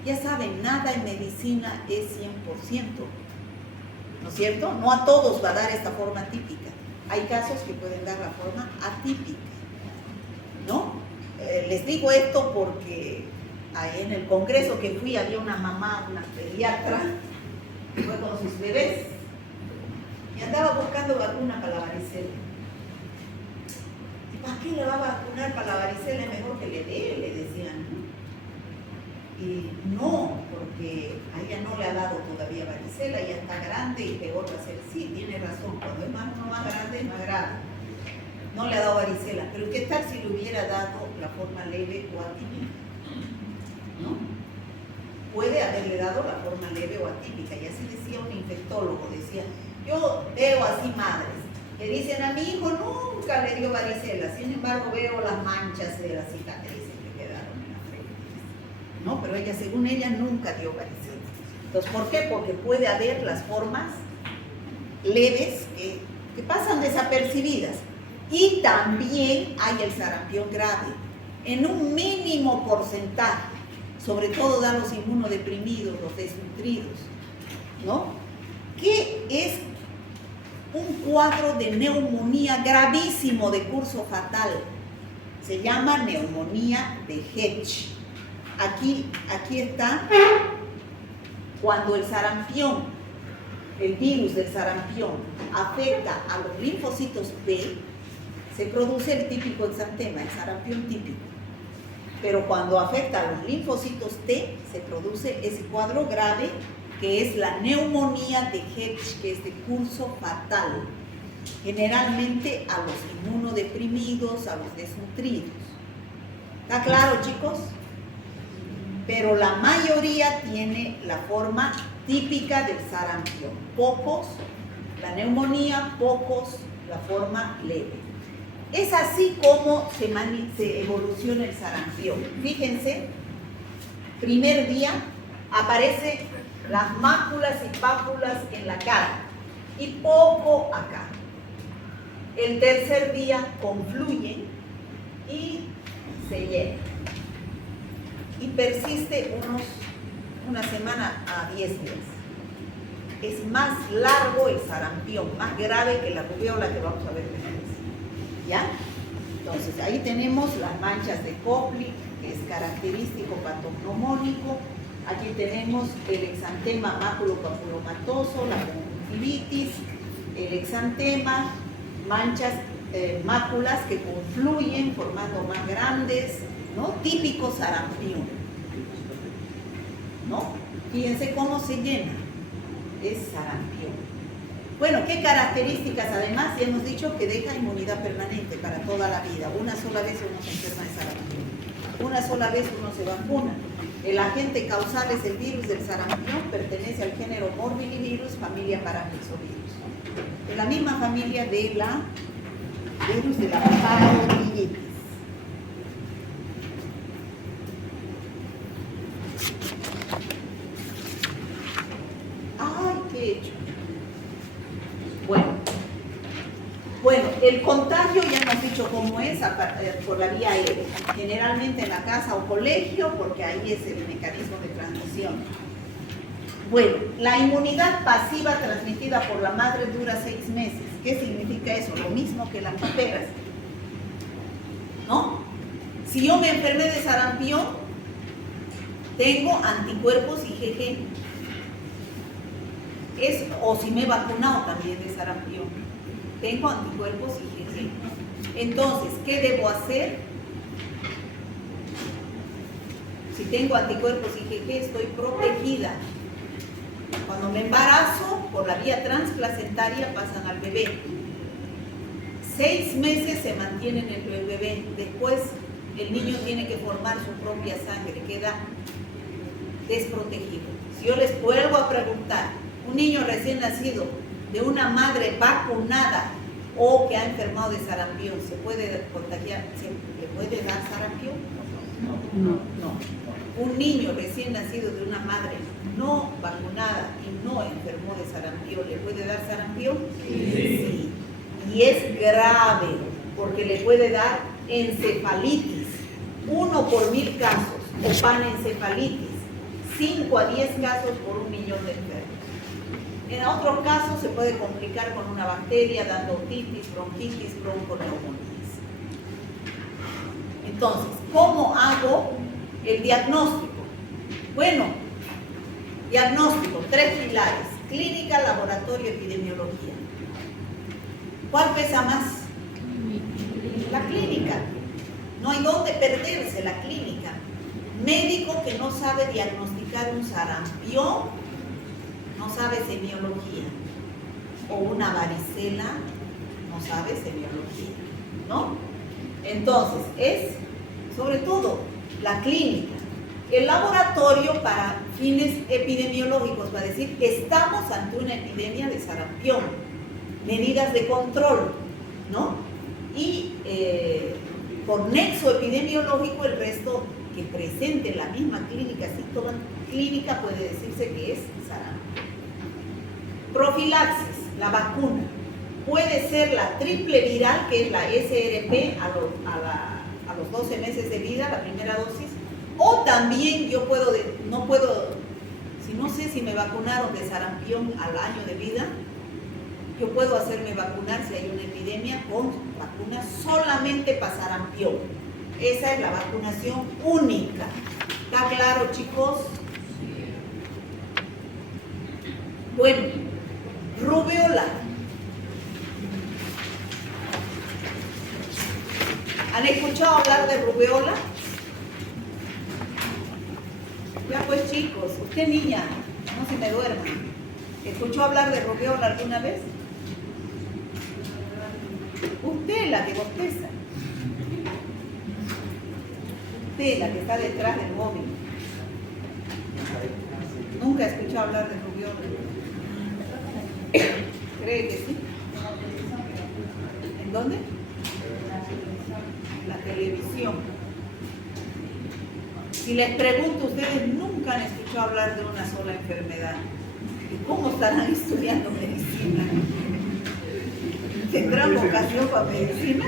ya saben, nada en medicina es 100%, ¿no es cierto? No a todos va a dar esta forma típica. Hay casos que pueden dar la forma atípica, ¿no? Les digo esto porque ahí en el congreso que fui había una mamá, una pediatra, que fue con sus bebés y andaba buscando vacuna para la varicela. ¿Y para qué le va a vacunar para la varicela? Es mejor que le dé, le decían, ¿no? Y no, porque a ella no le ha dado todavía varicela, ella está grande y peor va a ser. Sí, tiene razón, cuando es más grande es más grave. No le ha dado varicela, pero ¿qué tal si le hubiera dado la forma leve o atípica? ¿No? Puede haberle dado la forma leve o atípica, y así decía un infectólogo, decía, yo veo así madres que dicen a mi hijo nunca le dio varicela, sin embargo veo las manchas de las cicatrices que quedaron en la frente, ¿no? Pero ella, según ella, nunca dio varicela. Entonces, ¿por qué? Porque puede haber las formas leves que pasan desapercibidas. Y también hay el sarampión grave, en un mínimo porcentaje, sobre todo da los inmunodeprimidos, los desnutridos, ¿no? Que es un cuadro de neumonía gravísimo de curso fatal. Se llama neumonía de Hedge. Aquí está cuando el sarampión, el virus del sarampión, afecta a los linfocitos B, se produce el típico exantema, el sarampión típico. Pero cuando afecta a los linfocitos T, se produce ese cuadro grave que es la neumonía de Hedge, que es de curso fatal, generalmente a los inmunodeprimidos, a los desnutridos. ¿Está claro, chicos? Pero la mayoría tiene la forma típica del sarampión. Pocos la neumonía, pocos la forma leve. Es así como se evoluciona el sarampión. Fíjense, primer día aparecen las máculas y pápulas en la cara y poco acá. El tercer día confluyen y se llenan. Y persiste una semana a 10 días. Es más largo el sarampión, más grave que la rubéola que vamos a ver después. ¿Ya? Entonces, ahí tenemos las manchas de Koplik, que es característico patognomónico. Aquí tenemos el exantema maculopapulomatoso, la conjuntivitis, el exantema, manchas, máculas que confluyen formando más grandes, ¿no? Típico sarampión, ¿no? Fíjense cómo se llena. Es sarampión. Bueno, ¿qué características? Además, ya hemos dicho que deja inmunidad permanente para toda la vida. Una sola vez uno se enferma de sarampión. Una sola vez uno se vacuna. El agente causal es el virus del sarampión, pertenece al género Morbillivirus, familia Paramyxovirus. De la misma familia de la virus de la parotinitis. ¡Ay, qué he hecho! Bueno, el contagio ya hemos dicho cómo es por la vía aérea, generalmente en la casa o colegio, porque ahí es el mecanismo de transmisión. Bueno, la inmunidad pasiva transmitida por la madre dura 6 meses. ¿Qué significa eso? Lo mismo que las paperas, ¿no? Si yo me enfermé de sarampión, tengo anticuerpos IgG. O si me he vacunado también de sarampión, tengo anticuerpos IgG. Entonces, ¿qué debo hacer? Si tengo anticuerpos IgG, estoy protegida. Cuando me embarazo, por la vía transplacentaria pasan al bebé. 6 meses se mantiene en el bebé. Después, el niño tiene que formar su propia sangre, queda desprotegido. Si yo les vuelvo a preguntar, un niño recién nacido de una madre vacunada o que ha enfermado de sarampión, ¿se puede contagiar? ¿Le puede dar sarampión? No. Un niño recién nacido de una madre no vacunada y no enfermó de sarampión, ¿le puede dar sarampión? Sí. Y es grave, porque le puede dar encefalitis, 1 por 1000 casos, o panencefalitis, 5 a 10 casos por 1 millón de enfermos. En otros casos se puede complicar con una bacteria, dando otitis, bronquitis, bronconeumonitis. Entonces, ¿cómo hago el diagnóstico? Bueno, diagnóstico, 3 pilares: clínica, laboratorio, epidemiología. ¿Cuál pesa más? La clínica. No hay dónde perderse, la clínica. Médico que no sabe diagnosticar un sarampión, no sabe semiología. O una varicela, no sabe semiología, ¿no? Entonces, es sobre todo la clínica. El laboratorio, para fines epidemiológicos, va a decir, estamos ante una epidemia de sarampión, medidas de control, ¿no? Y por nexo epidemiológico, el resto que presente la misma clínica, síntoma clínica, puede decirse que es sarampión. Profilaxis, la vacuna. Puede ser la triple viral, que es la SRP a los 12 meses de vida, la primera dosis, o también yo si no sé si me vacunaron de sarampión al año de vida, yo puedo hacerme vacunar si hay una epidemia con vacuna solamente para sarampión. Esa es la vacunación única. ¿Está claro, chicos? Bueno, rubiola. ¿Han escuchado hablar de rubiola? Ya pues, chicos, usted niña, no se me duerma. ¿Escuchó hablar de rubiola alguna vez? Usted, la que bosteza. Usted, la que está detrás del móvil. ¿Nunca ha escuchado hablar de rubiola? ¿Cree que sí? ¿En dónde? La televisión. Si les pregunto, ustedes nunca han escuchado hablar de una sola enfermedad. ¿Y cómo estarán estudiando medicina? ¿Tendrán vocación para medicina?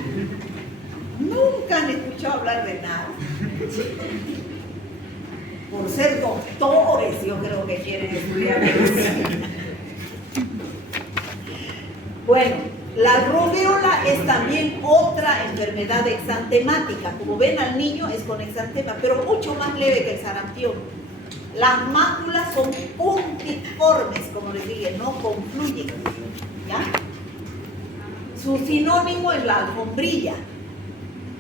Nunca han escuchado hablar de nada. Por ser doctores, yo creo que quieren estudiar medicina. Bueno, la rubiola es también otra enfermedad exantemática. Como ven, al niño es con exantema, pero mucho más leve que el sarampión. Las máculas son puntiformes, como les dije, no confluyen, ¿ya? Su sinónimo es la alfombrilla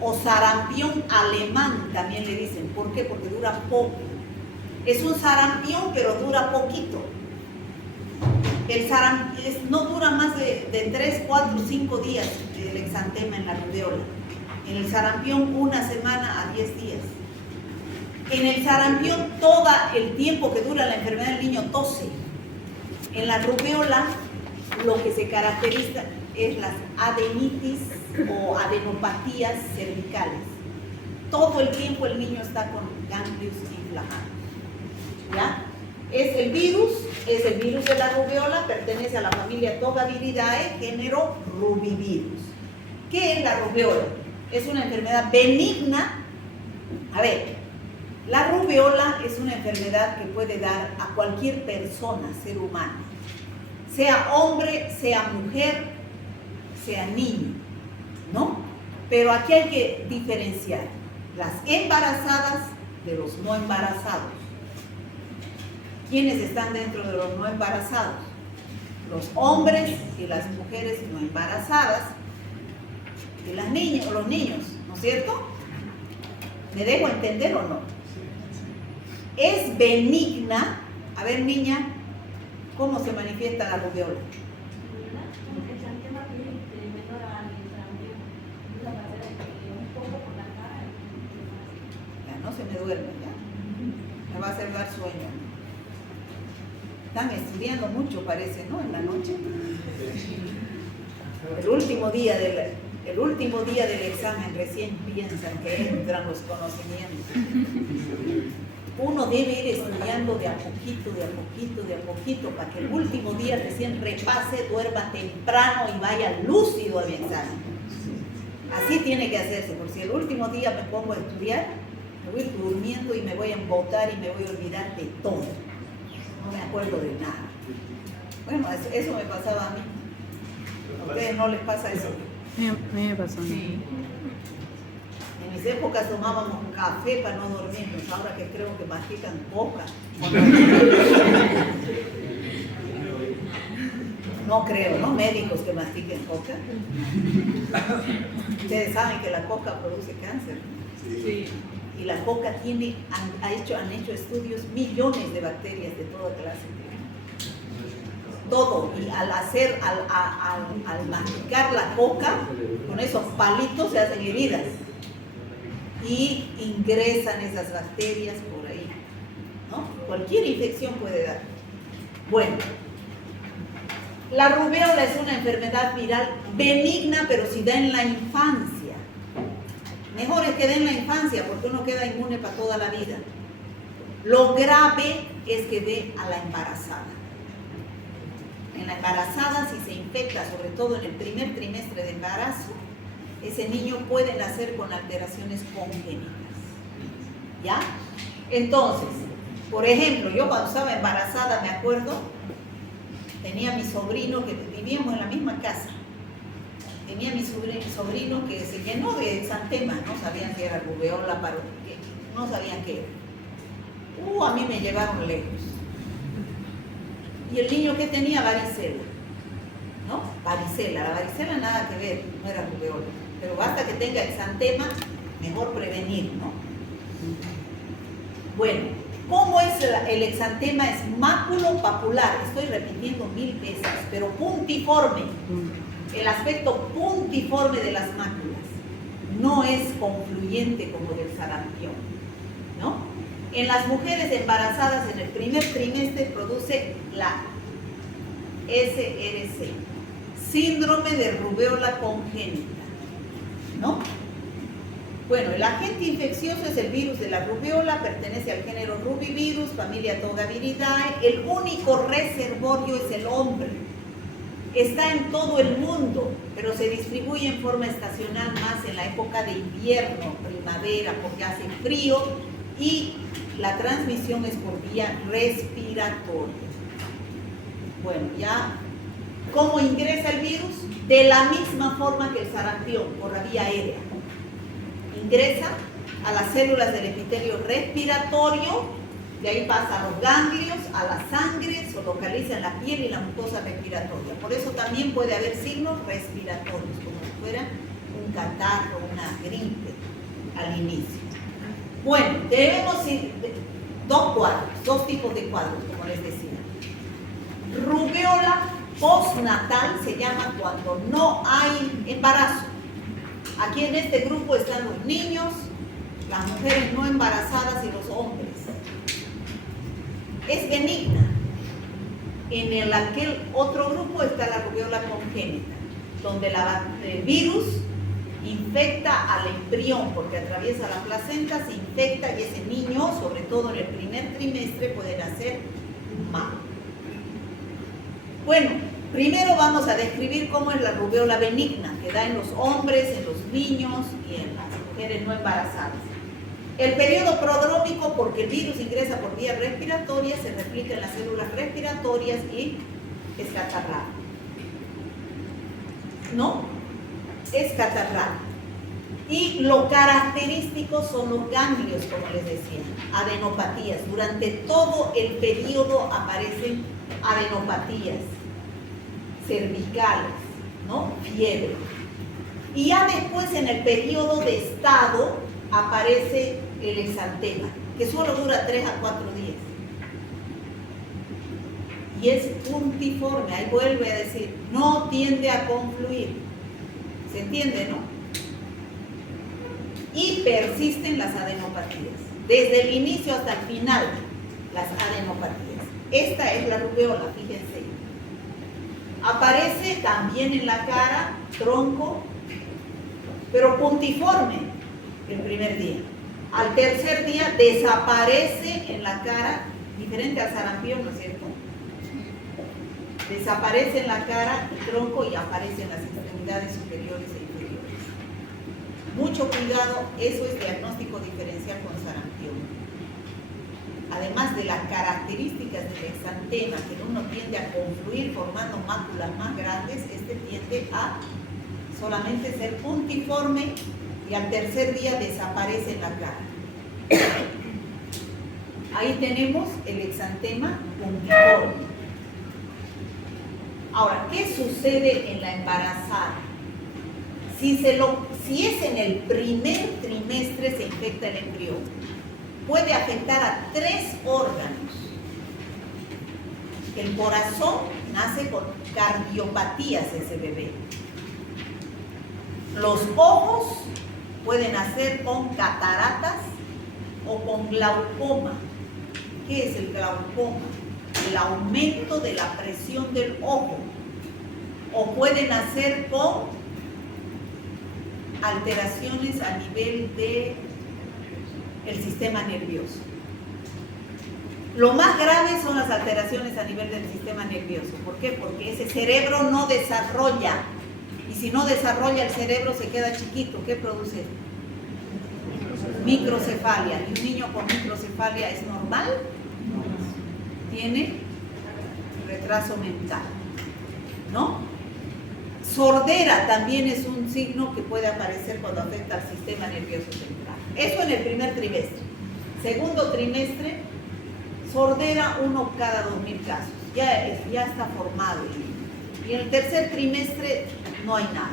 o sarampión alemán, también le dicen. ¿Por qué? Porque dura poco. Es un sarampión, pero dura poquito. El sarampión no dura más de 3, 4, 5 días el exantema en la rubiola. En el sarampión 1 semana a 10 días. En el sarampión todo el tiempo que dura la enfermedad el niño tose. En la rubiola lo que se caracteriza es las adenitis o adenopatías cervicales. Todo el tiempo el niño está con ganglios inflamados. ¿Ya? Es el virus de la rubiola, pertenece a la familia Togaviridae, género rubivirus. ¿Qué es la rubiola? Es una enfermedad benigna. A ver, la rubiola es una enfermedad que puede dar a cualquier persona, ser humano, sea hombre, sea mujer, sea niño, ¿no? Pero aquí hay que diferenciar las embarazadas de los no embarazados. ¿Quiénes están dentro de los no embarazados? Los hombres y las mujeres no embarazadas y las niñas o los niños, ¿no es cierto? ¿Me dejo entender o no? Es benigna. A ver, niña, ¿cómo se manifiesta la rubiola? Ya, no se me duerme, ya. Me va a hacer dar sueño. Están estudiando mucho, parece, ¿no? En la noche. El último día del examen recién piensan que entran los conocimientos. Uno debe ir estudiando de a poquito, de a poquito, de a poquito, para que el último día recién repase, duerma temprano y vaya lúcido al examen. Así tiene que hacerse, porque si el último día me pongo a estudiar, me voy a ir durmiendo y me voy a embotar y me voy a olvidar de todo. No me acuerdo de nada. Bueno, eso me pasaba a mí. ¿A ustedes no les pasa eso? A mí me pasó. Sí. En mis épocas tomábamos café para no dormirnos, ahora que creo que mastican coca. No creo, ¿no? Médicos que mastiquen coca. Ustedes saben que la coca produce cáncer. Sí. Y la coca han hecho estudios, millones de bacterias de toda clase. Todo. Y al masticar la coca, con esos palitos se hacen heridas. Y ingresan esas bacterias por ahí, ¿no? Cualquier infección puede dar. Bueno, la rubéola es una enfermedad viral benigna, pero si da en la infancia. Mejor es que dé en la infancia, porque uno queda inmune para toda la vida. Lo grave es que dé a la embarazada. En la embarazada, si se infecta, sobre todo en el primer trimestre de embarazo, ese niño puede nacer con alteraciones congénitas. ¿Ya? Entonces, por ejemplo, yo cuando estaba embarazada, me acuerdo, tenía mi sobrino, que vivíamos en la misma casa. Tenía mi sobrino que se llenó de exantema, no sabían si era rubéola, no sabían qué era. A mí me llevaron lejos. Y el niño que tenía varicela, ¿no? Varicela, la varicela nada que ver, no era rubéola. Pero basta que tenga exantema, mejor prevenir, ¿no? Bueno, ¿cómo es el exantema? Es máculo papular, estoy repitiendo 1000 veces, pero puntiforme. El aspecto puntiforme de las máculas no es confluyente como del sarampión, ¿no? En las mujeres embarazadas en el primer trimestre produce la SRC, síndrome de rubéola congénita, ¿no? Bueno, el agente infeccioso es el virus de la rubéola, pertenece al género Rubivirus, familia Togaviridae. El único reservorio es el hombre. Está en todo el mundo, pero se distribuye en forma estacional más en la época de invierno, primavera, porque hace frío, y la transmisión es por vía respiratoria. Bueno, ya, ¿cómo ingresa el virus? De la misma forma que el sarampión, por la vía aérea. Ingresa a las células del epitelio respiratorio, de ahí pasa a los ganglios, a la sangre, se localiza en la piel y la mucosa respiratoria. Por eso también puede haber signos respiratorios, como si fuera un catarro, una gripe al inicio. Bueno, debemos ir dos tipos de cuadros, como les decía. Rubéola postnatal se llama cuando no hay embarazo. Aquí en este grupo están los niños, las mujeres no embarazadas y los hombres. Es benigna. En aquel otro grupo está la rubéola congénita, donde el virus infecta al embrión, porque atraviesa la placenta, se infecta y ese niño, sobre todo en el primer trimestre, puede nacer mal. Bueno, Primero vamos a describir cómo es la rubeola benigna, que da en los hombres, en los niños y en las mujeres no embarazadas. El periodo prodrómico, porque el virus ingresa por vías respiratorias, se replica en las células respiratorias y es catarrado. ¿No? Es catarrado. Y lo característico son los ganglios, como les decía, adenopatías. Durante todo el periodo aparecen adenopatías cervicales, ¿no? Fiebre. Y ya después, en el periodo de estado, aparece el exantema, que solo dura 3 a 4 días. Y es puntiforme, ahí vuelve a decir, no tiende a confluir. ¿Se entiende, no? Y persisten las adenopatías. Desde el inicio hasta el final, las adenopatías. Esta es la rubeola, fíjense. Aparece también en la cara, tronco, pero puntiforme el primer día. Al tercer día desaparece en la cara, diferente al sarampión, ¿no es cierto? Desaparece en la cara el tronco y aparece en las extremidades superiores e inferiores. Mucho cuidado, eso es diagnóstico diferencial con sarampión. Además de las características del exantema, que uno tiende a confluir formando máculas más grandes, este tiende a solamente ser puntiforme y al tercer día desaparece en la cara. Ahí tenemos el exantema puntiforme. Ahora, ¿qué sucede en la embarazada? Si es en el primer trimestre se infecta el embrión, puede afectar a 3 órganos. El corazón nace con cardiopatías ese bebé. Los ojos pueden nacer con cataratas o con glaucoma. ¿Qué es el glaucoma? El aumento de la presión del ojo. O pueden nacer con alteraciones a nivel del sistema nervioso. Lo más grave son las alteraciones a nivel del sistema nervioso. ¿Por qué? Porque ese cerebro no desarrolla. Y si no desarrolla el cerebro se queda chiquito. ¿Qué produce? Microcefalia. ¿Y un niño con microcefalia es normal? Tiene retraso mental, ¿no? Sordera también es un signo que puede aparecer cuando afecta al sistema nervioso central. Eso en el primer trimestre. Segundo trimestre, sordera 1 cada 2.000 casos. Ya está formado. Y en el tercer trimestre no hay nada.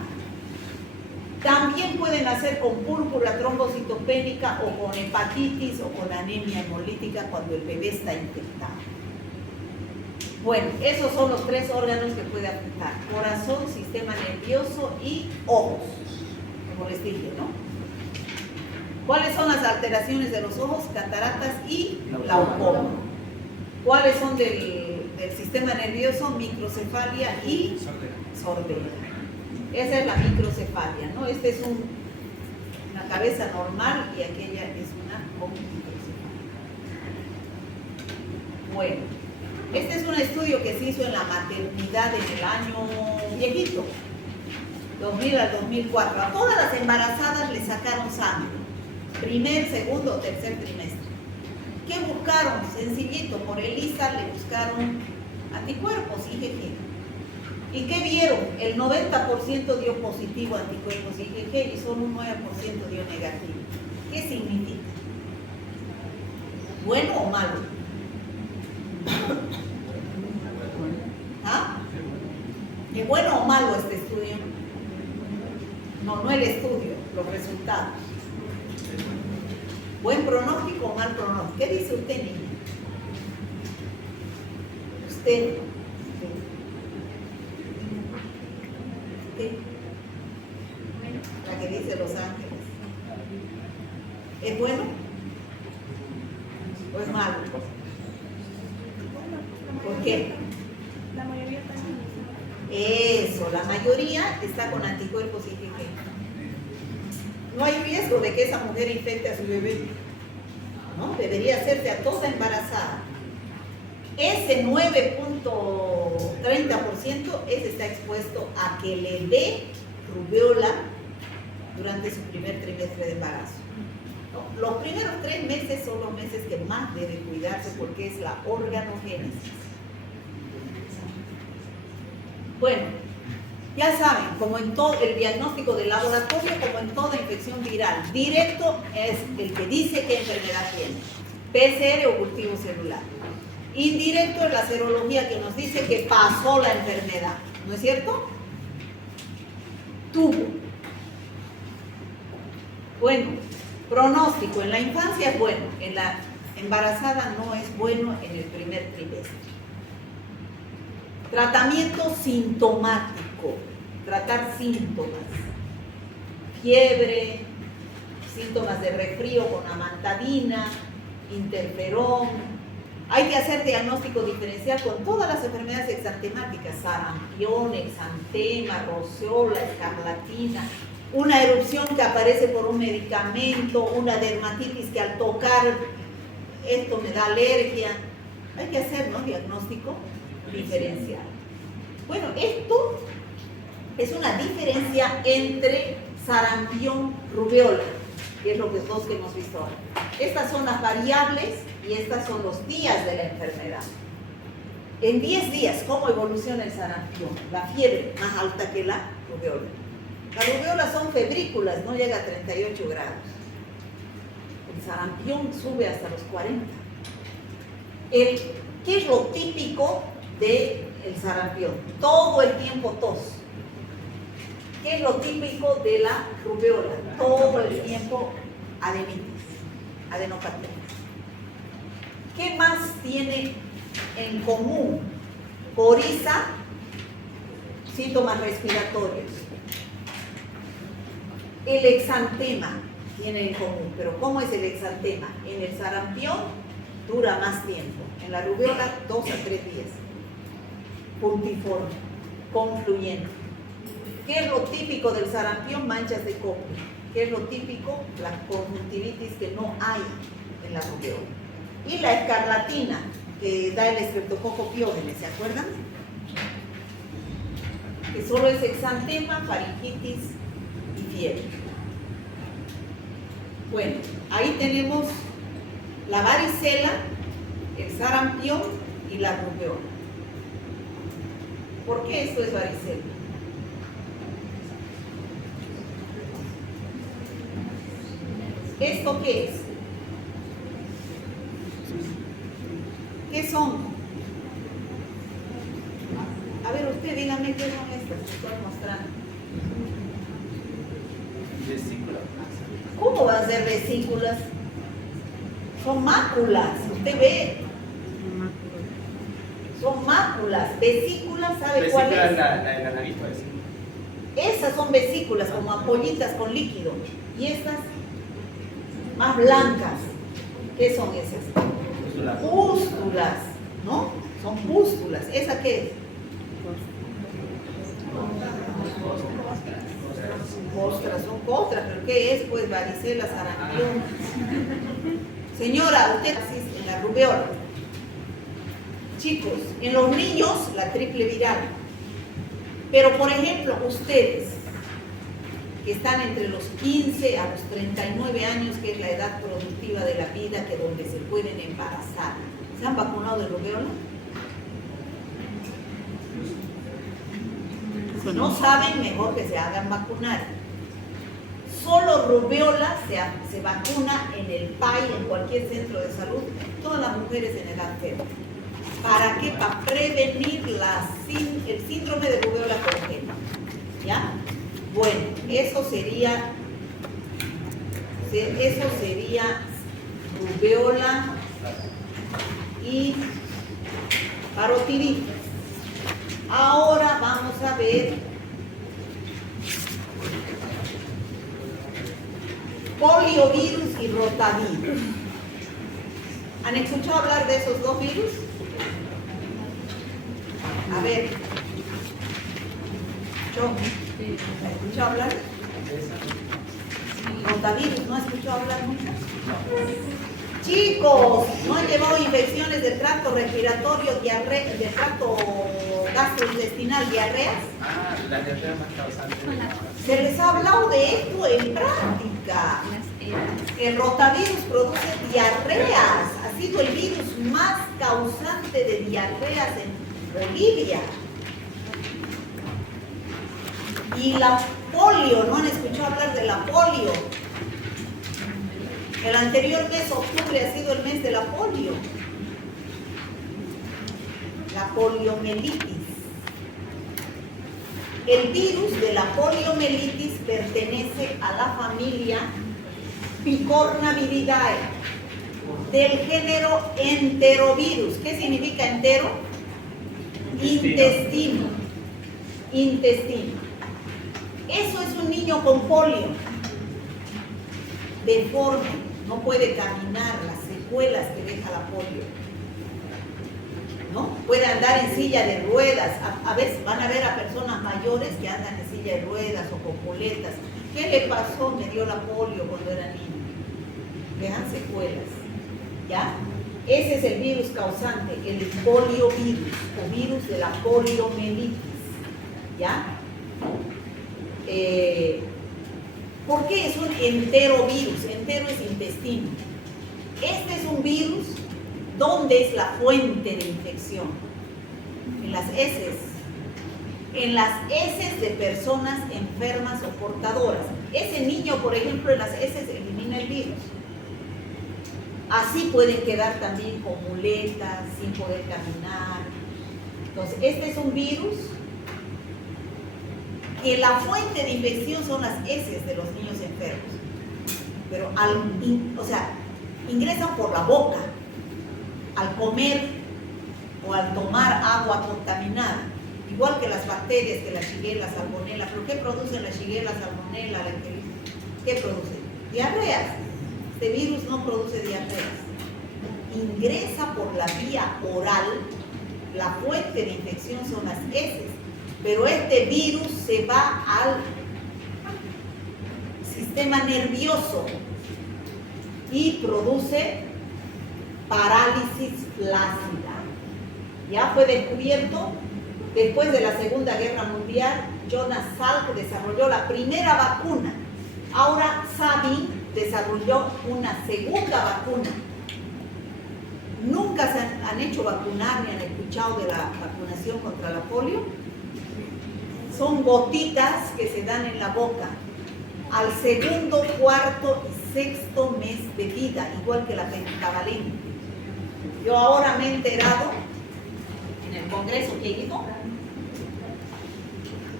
También pueden nacer con púrpura trombocitopénica o con hepatitis o con anemia hemolítica cuando el bebé está infectado. Bueno, esos son los 3 órganos que puede afectar: corazón, sistema nervioso y ojos, como les dije, ¿no? ¿Cuáles son las alteraciones de los ojos? Cataratas y glaucoma. ¿Cuáles son del sistema nervioso? Microcefalia y sordera. Esa es la microcefalia, ¿no? Esta es una cabeza normal y aquella es una con microcefalia. Bueno, este es un estudio que se hizo en la maternidad en el año viejito, 2000 al 2004. A todas las embarazadas le sacaron sangre, primer, segundo o tercer trimestre. ¿Qué buscaron? Sencillito, por ELISA le buscaron anticuerpos, IgG. ¿Y qué vieron? El 90% dio positivo a anticuerpos IgG y solo un 9% dio negativo. ¿Qué significa? ¿Bueno o malo? ¿Ah? ¿Es bueno o malo este estudio? No el estudio, los resultados. ¿Buen pronóstico o mal pronóstico? ¿Qué dice usted, niña? Usted. La que dice Los Ángeles. ¿Es bueno o es malo? ¿Por qué? La mayoría también. Eso, la mayoría está con anticuerpos IgG. No hay riesgo de que esa mujer infecte a su bebé, ¿no? Debería hacerse a toda embarazada. ese 9.30% ese está expuesto a que le dé rubéola durante su primer trimestre de embarazo. ¿No? Los primeros 3 meses son los meses que más debe cuidarse porque es la organogénesis. Bueno, ya saben, como en todo el diagnóstico del laboratorio, como en toda infección viral, directo es el que dice qué enfermedad tiene, PCR o cultivo celular. Indirecto es la serología que nos dice que pasó la enfermedad, ¿no es cierto? Tuvo. Bueno, pronóstico, en la infancia es bueno, en la embarazada no es bueno en el primer trimestre. Tratamiento sintomático, tratar síntomas, fiebre, síntomas de resfrío con amantadina, interferón. Hay que hacer diagnóstico diferencial con todas las enfermedades exantemáticas, sarampión, exantema, roceola, escarlatina, una erupción que aparece por un medicamento, una dermatitis que al tocar esto me da alergia. Hay que hacer, ¿no?, diagnóstico diferencial. Bueno, esto es una diferencia entre sarampión, rubéola, que es lo que dos que hemos visto ahora. Estas son las variables y estas son los días de la enfermedad. En 10 días, ¿cómo evoluciona el sarampión? La fiebre más alta que la rubéola. Las rubéolas son febrículas, no llega a 38 grados. El sarampión sube hasta los 40. ¿Qué es lo típico del sarampión? Todo el tiempo tos. ¿Qué es lo típico de la rubéola? Todo el tiempo adenitis, adenopatía. ¿Qué más tiene en común? Coriza, síntomas respiratorios. El exantema tiene en común, pero ¿cómo es el exantema? En el sarampión dura más tiempo, en la rubéola 2 a 3 días. Puntiforme, confluyente. ¿Qué es lo típico del sarampión? Manchas de copia. ¿Qué es lo típico? La conjuntivitis que no hay en la rubéola. Y la escarlatina, que da el estreptococo piógenes, ¿se acuerdan? Que solo es exantema, faringitis y fiebre. Bueno, ahí tenemos la varicela, el sarampión y la rubéola. ¿Por qué esto es varicela? ¿Esto qué es? ¿Qué son? A ver, usted dígame qué son estas que estoy mostrando. Vesícula. ¿Cómo van a ser vesículas? Son máculas, usted ve. Son máculas. Vesículas, ¿sabe cuál es? La nariz, vesícula. Esas son vesículas, como ampollitas con líquido. Y estas, más blancas. ¿Qué son esas? Pústulas, ¿no? Son pústulas. ¿Esa qué es? Ostras, son costras, pero ¿qué es? Pues varicela, sarampión. Señora, usted asiste en la rubéola. Chicos, en los niños la triple viral. Pero por ejemplo, ustedes que están entre los 15 a los 39 años, que es la edad productiva de la vida, que donde se pueden embarazar, ¿se han vacunado de rubéola? Si no saben, mejor que se hagan vacunar. Solo rubéola se vacuna en el PAI, en cualquier centro de salud, todas las mujeres en edad fértil. ¿Para qué? Para prevenir el síndrome de rubéola congénita. ¿Ya? Bueno, eso sería rubéola y parotiditis. Ahora vamos a ver poliovirus y rotavirus. ¿Han escuchado hablar de esos dos virus? A ver, ¿ha escuchado hablar? Rotavirus, ¿no ha escuchado hablar nunca? Chicos, ¿no han llevado infecciones del tracto respiratorio, del tracto gastrointestinal, diarreas? Ah, la diarrea más causante. Se les ha hablado de esto en práctica. El rotavirus produce diarreas. Ha sido el virus más causante de diarreas en Bolivia. Y la polio, ¿no han escuchado hablar de la polio? El anterior mes, octubre, ha sido el mes de la polio. La poliomielitis. El virus de la poliomielitis pertenece a la familia Picornaviridae, del género enterovirus. ¿Qué significa entero? Intestino. Intestino. Eso es un niño con polio, deforme, no puede caminar, las secuelas que deja la polio, ¿no? Puede andar en silla de ruedas. A veces van a ver a personas mayores que andan en silla de ruedas o con muletas. ¿Qué le pasó? Me dio la polio cuando era niño. Dejan secuelas, ¿ya? Ese es el virus causante, el poliovirus o virus de la poliomielitis, ¿ya? ¿Por qué es un enterovirus? Entero es intestino. Este es un virus donde es la fuente de infección. En las heces. En las heces de personas enfermas o portadoras. Ese niño, por ejemplo, en las heces elimina el virus. Así pueden quedar también con muletas, sin poder caminar. Entonces, este es un virus que la fuente de infección son las heces de los niños enfermos. Pero ingresan por la boca, al comer o al tomar agua contaminada. Igual que las bacterias, que la Shigella, Salmonella. ¿Pero qué producen la Shigella, Salmonella? ¿Qué producen? Diarreas. Este virus no produce diarreas. Ingresa por la vía oral. La fuente de infección son las heces. Pero este virus se va al sistema nervioso y produce parálisis flácida. Ya fue descubierto después de la Segunda Guerra Mundial. Jonas Salk desarrolló la primera vacuna. Ahora Sabin desarrolló una segunda vacuna. ¿Nunca se han hecho vacunar ni han escuchado de la vacunación contra la polio? Son gotitas que se dan en la boca al segundo, cuarto y sexto mes de vida, igual que la pentavalente. Yo ahora me he enterado en el congreso que he ido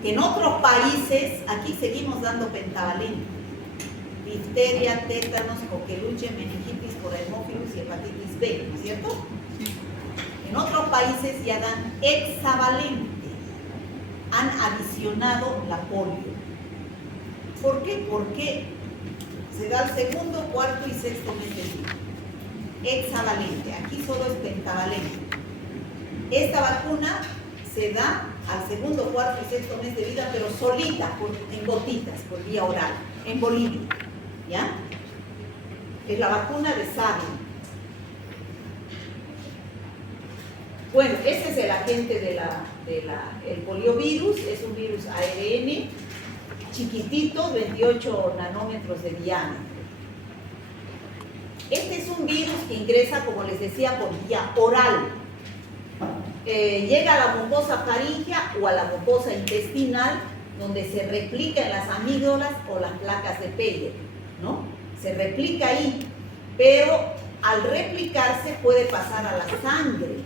que en otros países, aquí seguimos dando pentavalente, difteria, tétanos, coqueluche, meningitis por hemófilos y hepatitis B, ¿no es cierto? En otros países ya dan hexavalente. Han adicionado la polio. ¿Por qué? Porque se da el segundo, cuarto y sexto mes de vida. Hexavalente, aquí solo es pentavalente. Esta vacuna se da al segundo, cuarto y sexto mes de vida, pero solita, en gotitas, por vía oral, en Bolivia. ¿Ya? Es la vacuna de Sabin. Bueno, ese es el agente el poliovirus. Es un virus ARN chiquitito, 28 nanómetros de diámetro. Este es un virus que ingresa, como les decía, por vía oral. Llega a la mucosa faríngea o a la mucosa intestinal, donde se replica en las amígdalas o las placas de Peyer, ¿no? Se replica ahí, pero al replicarse puede pasar a la sangre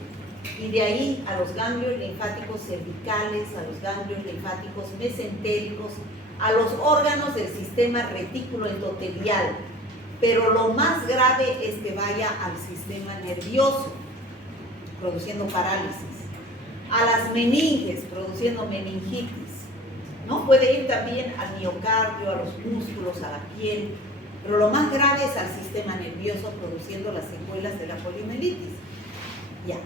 y de ahí a los ganglios linfáticos cervicales, a los ganglios linfáticos mesentéricos, a los órganos del sistema retículo endotelial. Pero lo más grave es que vaya al sistema nervioso, produciendo parálisis, a las meninges, produciendo meningitis, ¿no? Puede ir también al miocardio, a los músculos, a la piel, pero lo más grave es al sistema nervioso, produciendo las secuelas de la poliomielitis. Ya.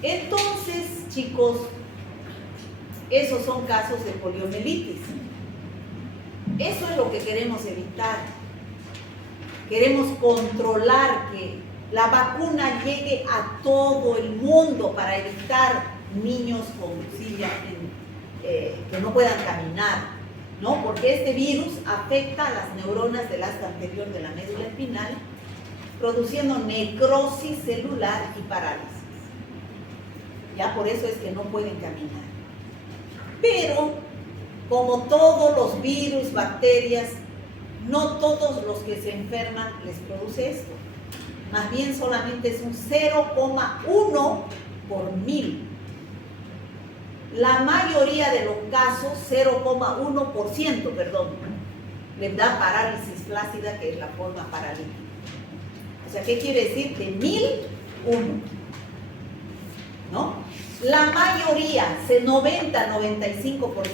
Entonces, chicos, esos son casos de poliomielitis. Eso es lo que queremos evitar. Queremos controlar que la vacuna llegue a todo el mundo para evitar niños con silla que no puedan caminar, ¿no? Porque este virus afecta a las neuronas del asta anterior de la médula espinal, produciendo necrosis celular y parálisis. Ya por eso es que no pueden caminar. Pero, como todos los virus, bacterias, no todos los que se enferman les produce esto. Más bien solamente es un 0,1 por 1000. La mayoría de los casos, 0,1%, perdón, les da parálisis flácida, que es la forma paralítica. O sea, ¿qué quiere decir? De 1000, 1. ¿No? La mayoría, 90-95%,